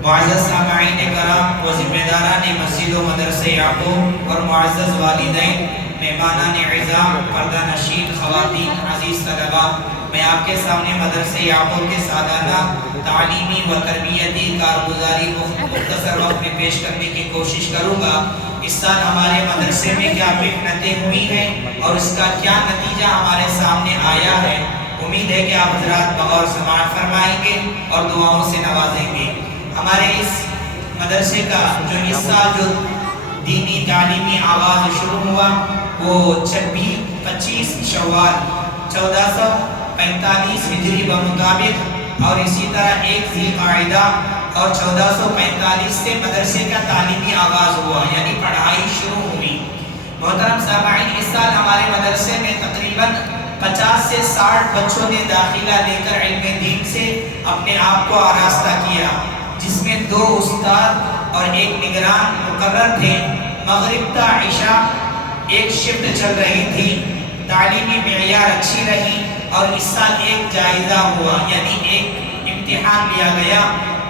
معزز سامعین کرام و ذمہ داران مسجد و مدرسہ یعقوب اور معزز والدین، مہمانان اعزام، پردہ نشین، خواتین، عزیز طلبہ، میں آپ کے سامنے مدرسہ یعقوب کے سالانہ تعلیمی و تربیتی کارگزاری مختصر وقت میں پیش کرنے کی کوشش کروں گا. اس سال ہمارے مدرسے میں کیا محنتیں ہوئی ہیں اور اس کا کیا نتیجہ ہمارے سامنے آیا ہے. امید ہے کہ آپ حضرات بغور سماعت فرمائیں گے اور دعاؤں سے نوازیں گے. ہمارے اس مدرسے کا جو اس سال جو دینی تعلیمی آغاز شروع ہوا وہ 25 شوال 1445 ہجری بمطابق اور اسی طرح 1 ذی القعدہ اور 1445 سے مدرسے کا تعلیمی آغاز ہوا، یعنی پڑھائی شروع ہوئی. محترم سامعین، اس سال ہمارے مدرسے میں تقریباً 50 سے 60 بچوں نے داخلہ لے کر علم دین سے اپنے آپ کو آراستہ کیا، جس میں 2 استاد اور 1 نگران مقرر تھے. مغرب تا عشاء ایک شفٹ چل رہی تھی. تعلیمی معیار اچھی رہی اور اس سال ایک جائزہ ہوا، یعنی ایک امتحان لیا گیا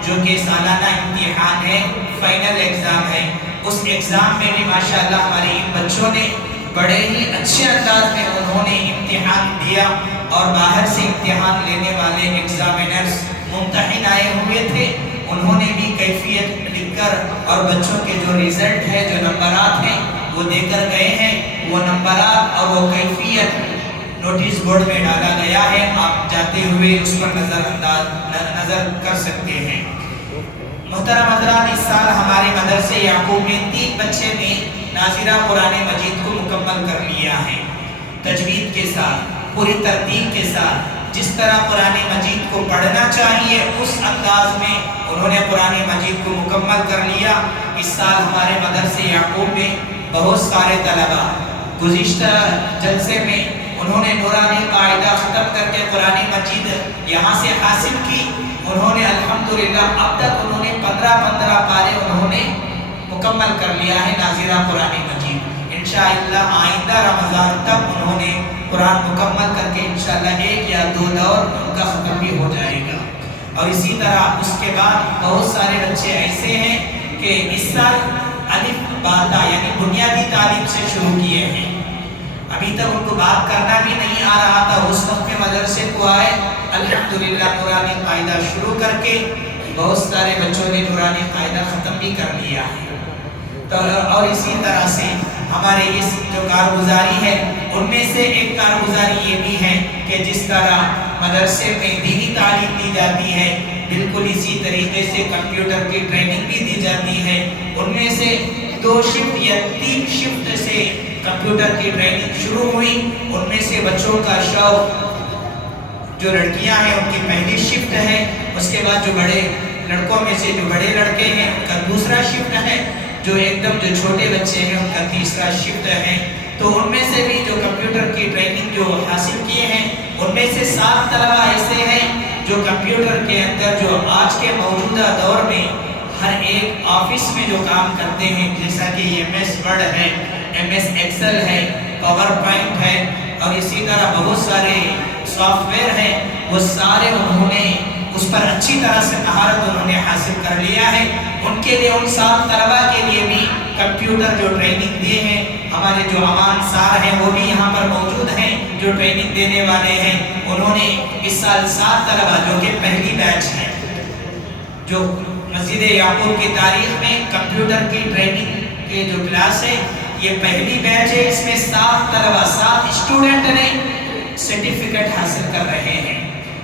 جو کہ سالانہ امتحان ہے، فائنل ایگزام ہے. اس ایگزام میں بھی ماشاءاللہ ہمارے ان بچوں نے بڑے ہی اچھے انداز میں انہوں نے امتحان دیا اور باہر سے امتحان لینے والے ایگزامینرز ممتحن آئے ہوئے تھے. انہوں نے بھی کیفیت لکھ کر اور بچوں کے جو ریزلٹ ہے، جو نمبرات ہیں وہ دے کر گئے ہیں. وہ نمبرات اور وہ کیفیت نوٹس بورڈ میں ڈالا گیا ہے، آپ جاتے ہوئے اس پر نظر کر سکتے ہیں. محترم حضرات، اس سال ہمارے مدرسے یعقوب میں 3 بچے نے ناظرہ قرآن مجید کو مکمل کر لیا ہے. تجوید کے ساتھ، پوری ترتیب کے ساتھ، جس طرح قرآن مجید کو پڑھنا چاہیے اس انداز میں انہوں نے قرآن مجید کو مکمل کر لیا. اس سال ہمارے مدرسے یعقوب میں بہت سارے طلبہ گزشتہ جلسے میں انہوں نے نورانی قاعدہ ختم کر کے قرآن مجید یہاں سے حاصل کی. انہوں نے الحمدللہ اب تک انہوں نے 15 پارے انہوں نے مکمل کر لیا ہے ناظرہ قرآن مجید. انشاءاللہ آئندہ رمضان تک انہوں نے قرآن مکمل کر کے انشاءاللہ 1 یا 2 دور ان کا ختم بھی ہو جائے گا. اور اسی طرح اس کے بعد بہت سارے بچے ایسے ہیں کہ اس سال الف با تا یعنی بنیادی تعلیم سے شروع کیے ہیں. ابھی تک ان کو بات کرنا بھی نہیں آ رہا تھا، اس وقت میں مدرسے کو آئے، الحمدللہ نورانی قاعدہ شروع کر کے بہت سارے بچوں نے نورانی قاعدہ ختم بھی کر لیا ہے. اور اسی طرح سے ہمارے اس جو کارگزاری ہے ان میں سے ایک کارگزاری یہ بھی ہے کہ جس طرح مدرسے میں دینی تعلیم دی جاتی ہے، بالکل اسی طریقے سے کمپیوٹر کی ٹریننگ بھی دی جاتی ہے. ان میں سے 2 شفٹ یا 3 شفٹ سے کمپیوٹر کی ٹریننگ شروع ہوئی. ان میں سے بچوں کا شوق، جو لڑکیاں ہیں ان کی پہلی شفٹ ہے، اس کے بعد جو بڑے لڑکوں میں سے جو بڑے لڑکے ہیں ان کا دوسرا شفٹ ہے، جو ایک دم جو چھوٹے بچے ہیں ان کا تیسرا شفٹ ہے. تو ان میں سے بھی جو کمپیوٹر کی ٹریننگ جو حاصل کیے ہیں ان میں سے 7 طلبہ ایسے ہیں جو کمپیوٹر کے اندر جو آج کے موجودہ دور میں ہر ایک آفس میں جو کام کرتے ہیں، جیسا کہ MS ورڈ ہے، MS ایکسل ہے، پاور پوائنٹ ہے اور اسی طرح بہت سارے سافٹ ویئر ہیں، وہ سارے انہوں نے اس پر اچھی طرح سے مہارت انہوں نے حاصل کر لیا ہے. ان کے لیے، ان 7 طلبہ کے لیے بھی کمپیوٹر جو ٹریننگ دیے ہیں، ہمارے جو امان سار ہیں وہ بھی یہاں پر موجود ہیں جو ٹریننگ دینے والے ہیں. انہوں نے اس سال 7 طلبہ جو کہ پہلی بیچ ہے، جو مسجد یعقوب کی تاریخ میں کمپیوٹر کی ٹریننگ کے جو کلاس ہے یہ پہلی بیچ ہے. اس میں 7 طلبہ 7 اسٹوڈنٹ نے سرٹیفکیٹ حاصل کر رہے ہیں.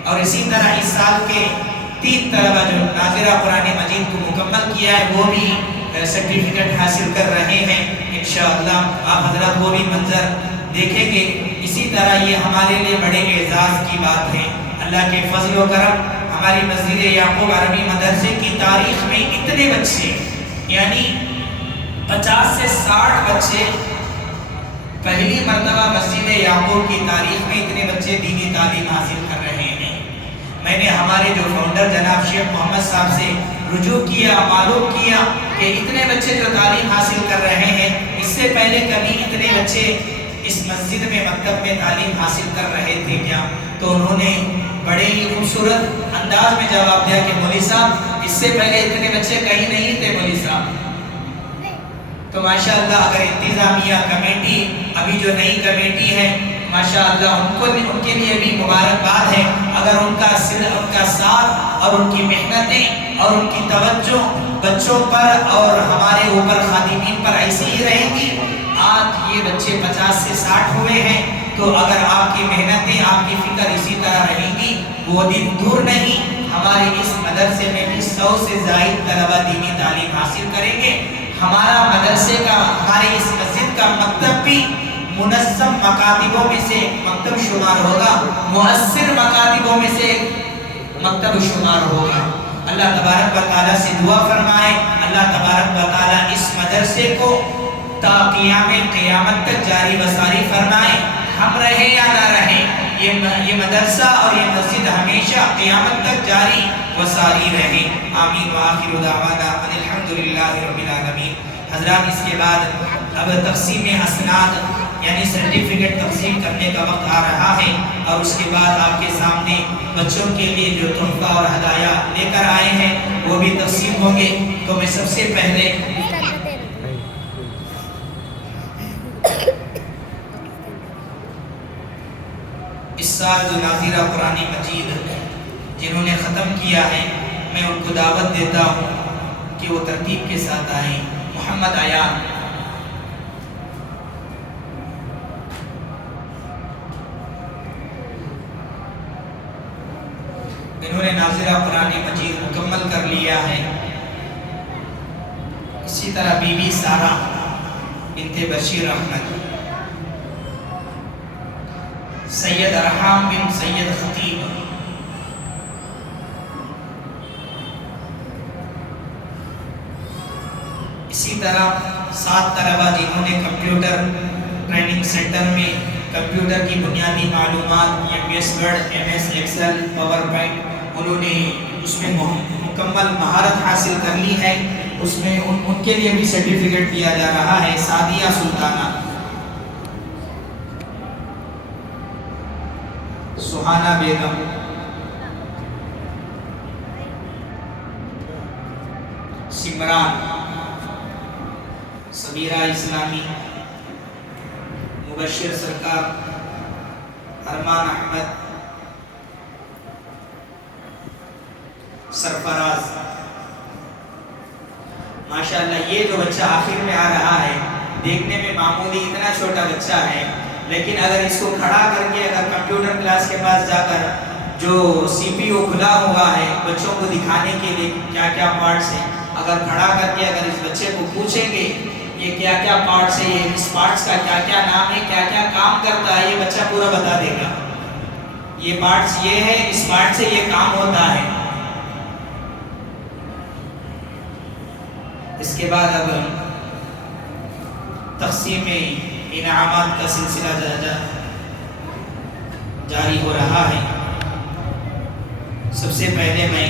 اور اسی طرح اس سال کے 3 طلبہ جو ناظرہ قرآن مجید کو مکمل کیا ہے وہ بھی سرٹیفکیٹ حاصل کر رہے ہیں. انشاءاللہ آپ حضرات وہ بھی منظر دیکھیں گے. اسی طرح یہ ہمارے لیے بڑے اعزاز کی بات ہے. اللہ کے فضل و کرم ہماری مسجد یعقوب عربی مدرسے کی تاریخ میں اتنے بچے، یعنی 50 سے 60 بچے، پہلی مرتبہ مسجد یعقوب کی تاریخ میں اتنے بچے دینی تعلیم حاصل کر رہے ہیں. میں نے ہمارے جو فاؤنڈر جناب شیخ محمد صاحب سے رجوع کیا، معلوم کیا کہ اتنے بچے جو تعلیم حاصل کر رہے ہیں، اس سے پہلے کبھی اتنے بچے اس مسجد میں مکتب میں تعلیم حاصل کر رہے تھے کیا؟ تو انہوں نے بڑے ہی خوبصورت انداز میں جواب دیا کہ مولوی صاحب اس سے پہلے اتنے بچے کہیں نہیں تھے مولوی صاحب. تو ماشاءاللہ اگر انتظامیہ کمیٹی ابھی جو نئی کمیٹی ہے ماشاءاللہ ان کے لیے بھی مبارکباد ہے. اگر ان کا ساتھ اور ان کی محنتیں اور ان کی توجہ بچوں پر اور ہمارے اوپر خادمین پر ایسی ہی رہے گی. آج یہ بچے 50 سے 60 ہوئے ہیں، تو اگر آپ کی محنتیں، آپ کی فکر اسی طرح رہیں گی، وہ دن دور نہیں ہمارے اس مدرسے میں بھی 100 سے زائد طلبہ دینی تعلیم حاصل کریں گے. ہمارا مدرسے کا، ہمارے اس مسجد کا مکتب بھی منظم مکاتبوں میں سے مکتب شمار ہوگا، مؤثر مکاتبوں میں سے مکتب شمار ہوگا. اللہ تبارک و تعالیٰ سے دعا فرمائے اللہ تبارک و تعالیٰ اس مدرسے کو تا قیام قیامت تک جاری و ساری فرمائے. ہم رہیں یا نہ رہیں، یہ مدرسہ اور یہ مسجد ہمیشہ قیامت تک جاری و ساری رہے. آمین و آخر دعوانا الحمدللہ رب العالمین. حضرات اس کے بعد اب تقسیم اسناد یعنی سرٹیفکیٹ تقسیم کرنے کا وقت آ رہا ہے، اور اس کے بعد آپ کے سامنے بچوں کے لیے جو تحفہ اور ہدایہ لے کر آئے ہیں وہ بھی تقسیم ہوں گے. تو میں سب سے پہلے اس سال جو ناظرہ قرآن مجید جنہوں نے ختم کیا ہے، میں ان کو دعوت دیتا ہوں کہ وہ ترتیب کے ساتھ آئیں. محمد ایان، انہوں نے ناظرہ قرآن مجید مکمل کر لیا ہے. اسی طرح بی بی سارہ بنت بشیر احمد، سید ارحام بن سید خطیب، اسی طرح 7 طلبہ جنہوں نے کمپیوٹر ٹریننگ سینٹر میں کمپیوٹر کی بنیادی معلومات، M S Word, M S Excel, PowerPoint, انہوں نے اس میں مکمل مہارت حاصل کر لی ہے. اس میں ان کے لیے بھی سرٹیفکیٹ دیا جا رہا ہے. سعدیہ سلطانہ، سہانہ بیگم، سمران، سمیرہ اسلامی، مبشر سرکار، ارمان احمد، سرفراز. ماشاءاللہ یہ جو بچہ آخر میں آ رہا ہے دیکھنے میں معمولی اتنا چھوٹا بچہ ہے، لیکن اگر اس کو کھڑا کر کے اگر کمپیوٹر کلاس کے پاس جا کر جو سی پی یو کھلا ہوا ہے بچوں کو دکھانے کے لیے کیا کیا پارٹس ہیں، اگر کھڑا کر کے اگر اس بچے کو پوچھیں گے یہ کیا کیا پارٹس ہے، یہ اس پارٹس کا کیا کیا نام ہے، کیا کیا کام کرتا ہے، یہ بچہ پورا بتا دے گا. یہ پارٹس یہ ہے، اس پارٹ سے یہ کام ہوتا ہے. اس کے بعد اب تقسیم انعامات کا سلسلہ جاری ہو رہا ہے. سب سے پہلے میں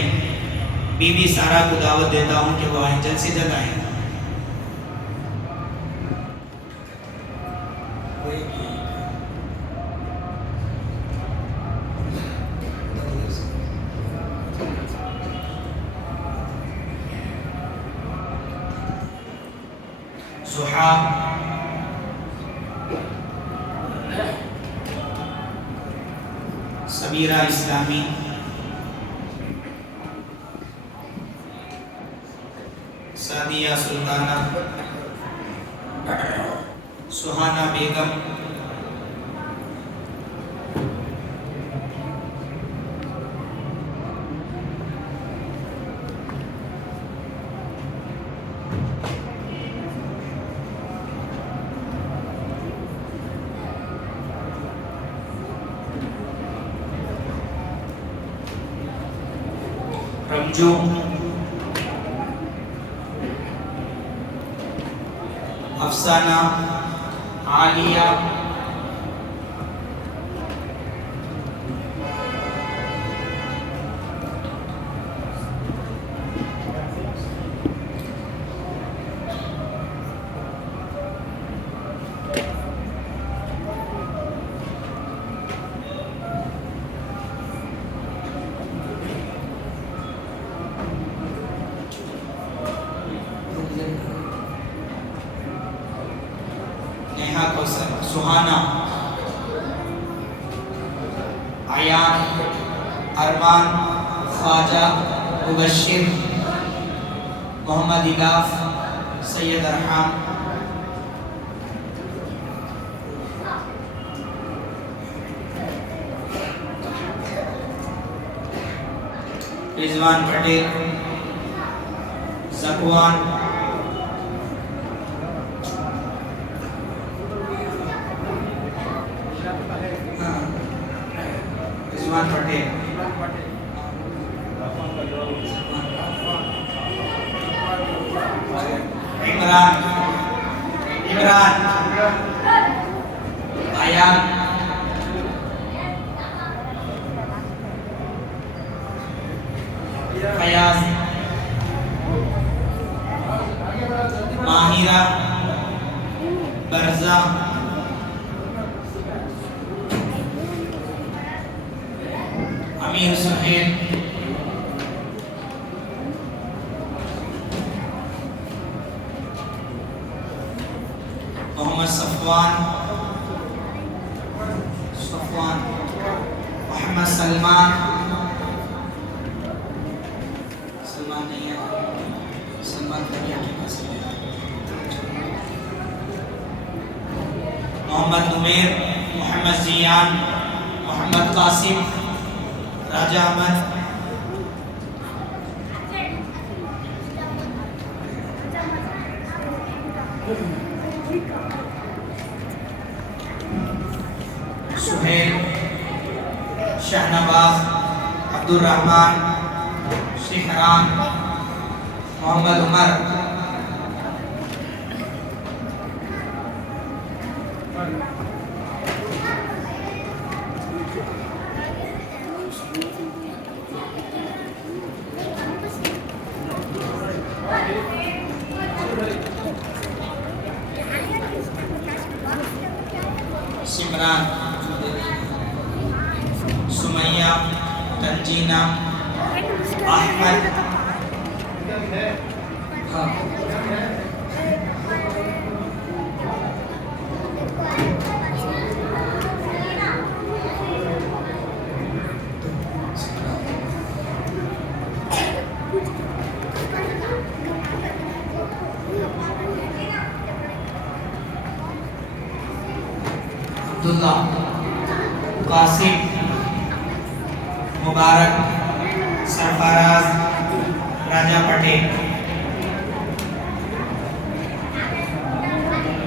بی بی سارہ کو دعوت دیتا ہوں کہ وہ آئیں، جلد سے جلد آئیں. زحا، سمیرہ اسلامی، سعدیہ سلطانہ، سہانہ بیگم، جو افسانہ عالیہ نیہا کوثر سہانا عیان ارمان خواجہ مبشر محمد الاف سید ارحام رضوان پٹیل زکوان رضوان پٹیل عمران ایان فیاض ماہرہ برزہ امیر سہیل محمد صفوان محمد سلمان نہیں ہے سلمان دریا کے پاس محمد نمیر محمد زیان محمد قاسم راجہ احمد سہیل شہنواز عبد الرحمن شہران محمد عمر سمران سمیہ تنجینہ احمد عبداللہ قاسم مبارک سرفراز راجہ پٹیل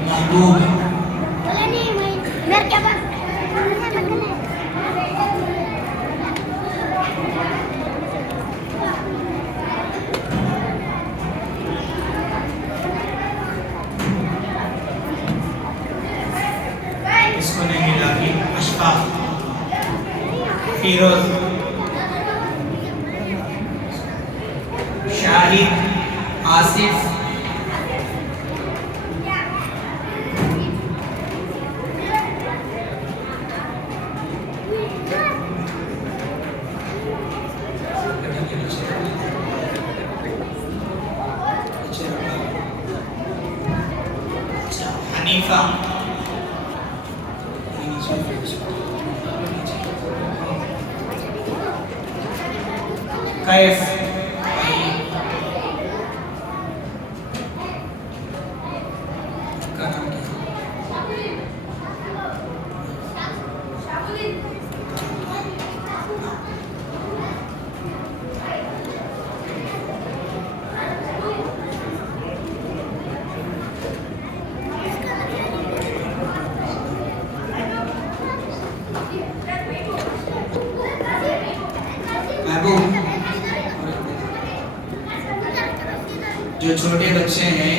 محبوب اس کو نہیں لگی اشفاق فیروز شاہد آصف حنیفہ کیف محبوب جو چھوٹے بچے ہیں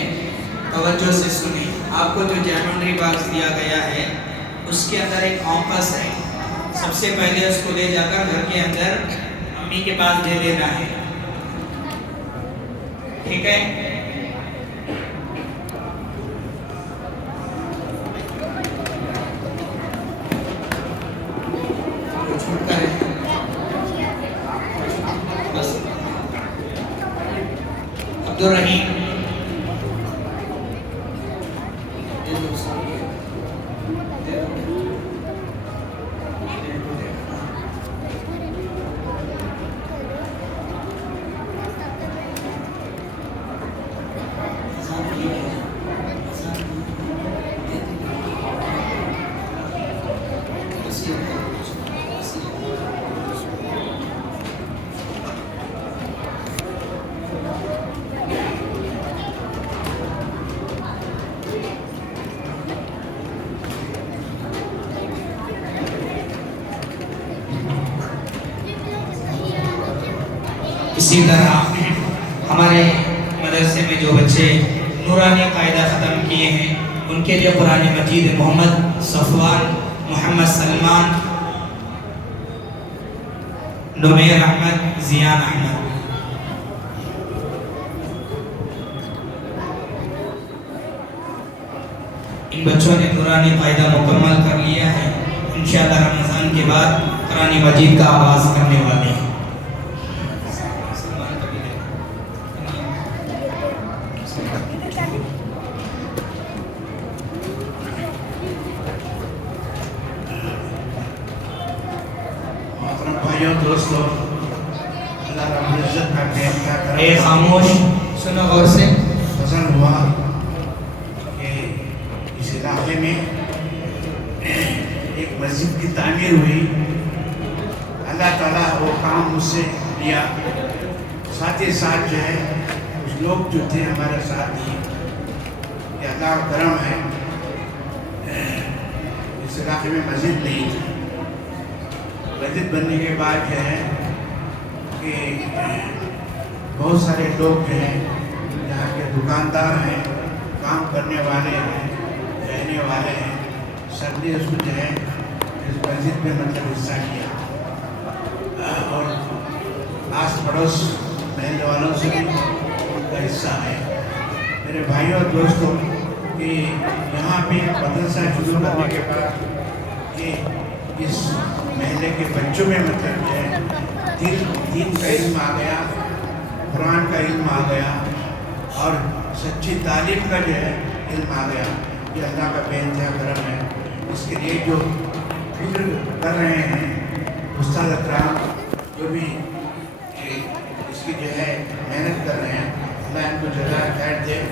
توجہ سے سنیں. آپ کو جو جیومیٹری باکس دیا گیا ہے اس کے اندر ایک کمپس ہے. سب سے پہلے اس کو لے جا کر گھر کے اندر امی کے پاس دے دینا ہے. ٹھیک ہے؟ چھوٹا ہے بس. عبدالرحیم اسی طرح ہمارے مدرسے میں جو بچے نورانی قاعدہ ختم کیے ہیں ان کے لیے قرآن مجید محمد صفوان، محمد سلمان، نمیر احمد، زیان احمد. ان بچوں نے نورانی قاعدہ مکمل کر لیا ہے. انشاءاللہ رمضان کے بعد قرآن مجید کا آغاز کرنے والے ہیں. دوستو، اللہ رب العزت کا کیا کرم اے خاموش سنو غور سے. پسند ہوا کہ اس علاقے میں ایک مسجد کی تعمیر ہوئی. اللہ تعالیٰ وہ کام مجھ سے لیا. ساتھ ہی ساتھ جو ہے کچھ لوگ جو تھے ہمارے ساتھ ہی کہ اللہ کا کرم ہے اس علاقے میں مسجد نہیں تھی. مسجد بننے کے بعد جو ہے کہ بہت سارے لوگ جو ہیں یہاں کے دکاندار ہیں، کام کرنے والے ہیں، رہنے والے ہیں، سب نے اس کو جو ہے اس مسجد میں مطلب حصہ کیا اور آس پڑوس محلے والوں سے بھی ان کا حصہ ہے. میرے بھائیوں اور دوستوں کہ یہاں پہ مدرسہ شروع کرنے کے بعد کہ اس محلے کے بچوں میں مطلب جو ہے دین کا علم آ گیا، قرآن کا علم آ گیا اور سچی تعلیم کا جو ہے علم آ گیا. یہ اللہ کا بے انتہا کرم ہے. اس کے لیے جو فکر کر رہے ہیں استاد اکرام جو بھی اس کی جو ہے محنت کر رہے ہیں، اللہ ان کو جزائے خیر دے.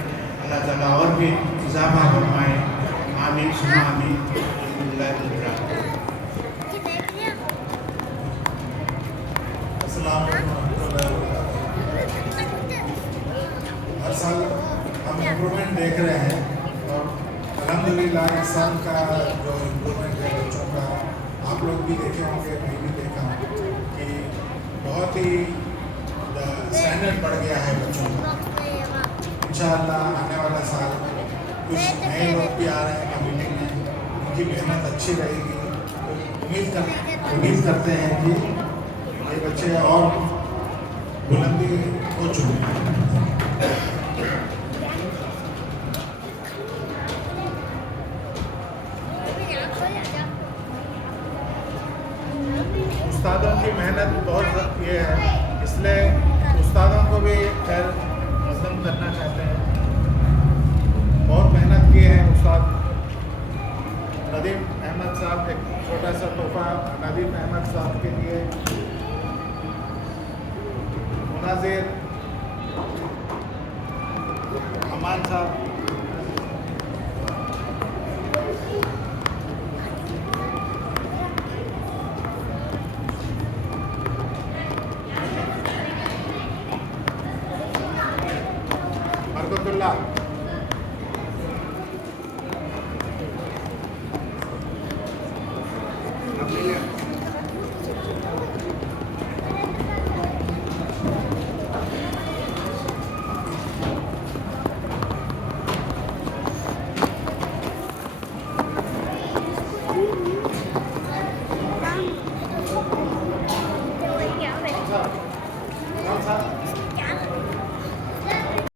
اللہ تعالیٰ اور بھی اضافہ فرمائے. آمین ثم آمین. السلام علیکم ورحمۃ اللہ وبرکاتہ. ہر سال ہم امپرومنٹ دیکھ رہے ہیں اور الحمدللہ اس سال کا جو امپرومنٹ ہے بچوں کا آپ لوگ بھی دیکھے ہوں گے، میں بھی دیکھا ہوں کہ بہت ہی اسٹینڈرڈ بڑھ گیا ہے بچوں کا. انشاءاللہ آنے والا سال کچھ نئے لوگ بھی آ رہے ہیں کمیونٹی میں، ان کی محنت اچھی رہے گی. امید کرتے ہیں کہ یہ بچے اور بلندی ہو چکے ہیں. استادوں کی محنت بہت یہ ہے، اس لیے استادوں کو بھی خیر مقدم کرنا چاہتے ہیں. بہت محنت کی ہے استاد. ندیم احمد صاحب ایک چھوٹا سا تحفہ ندیم احمد صاحب کے لیے. مناظر امان صاحب، برکت اللہ.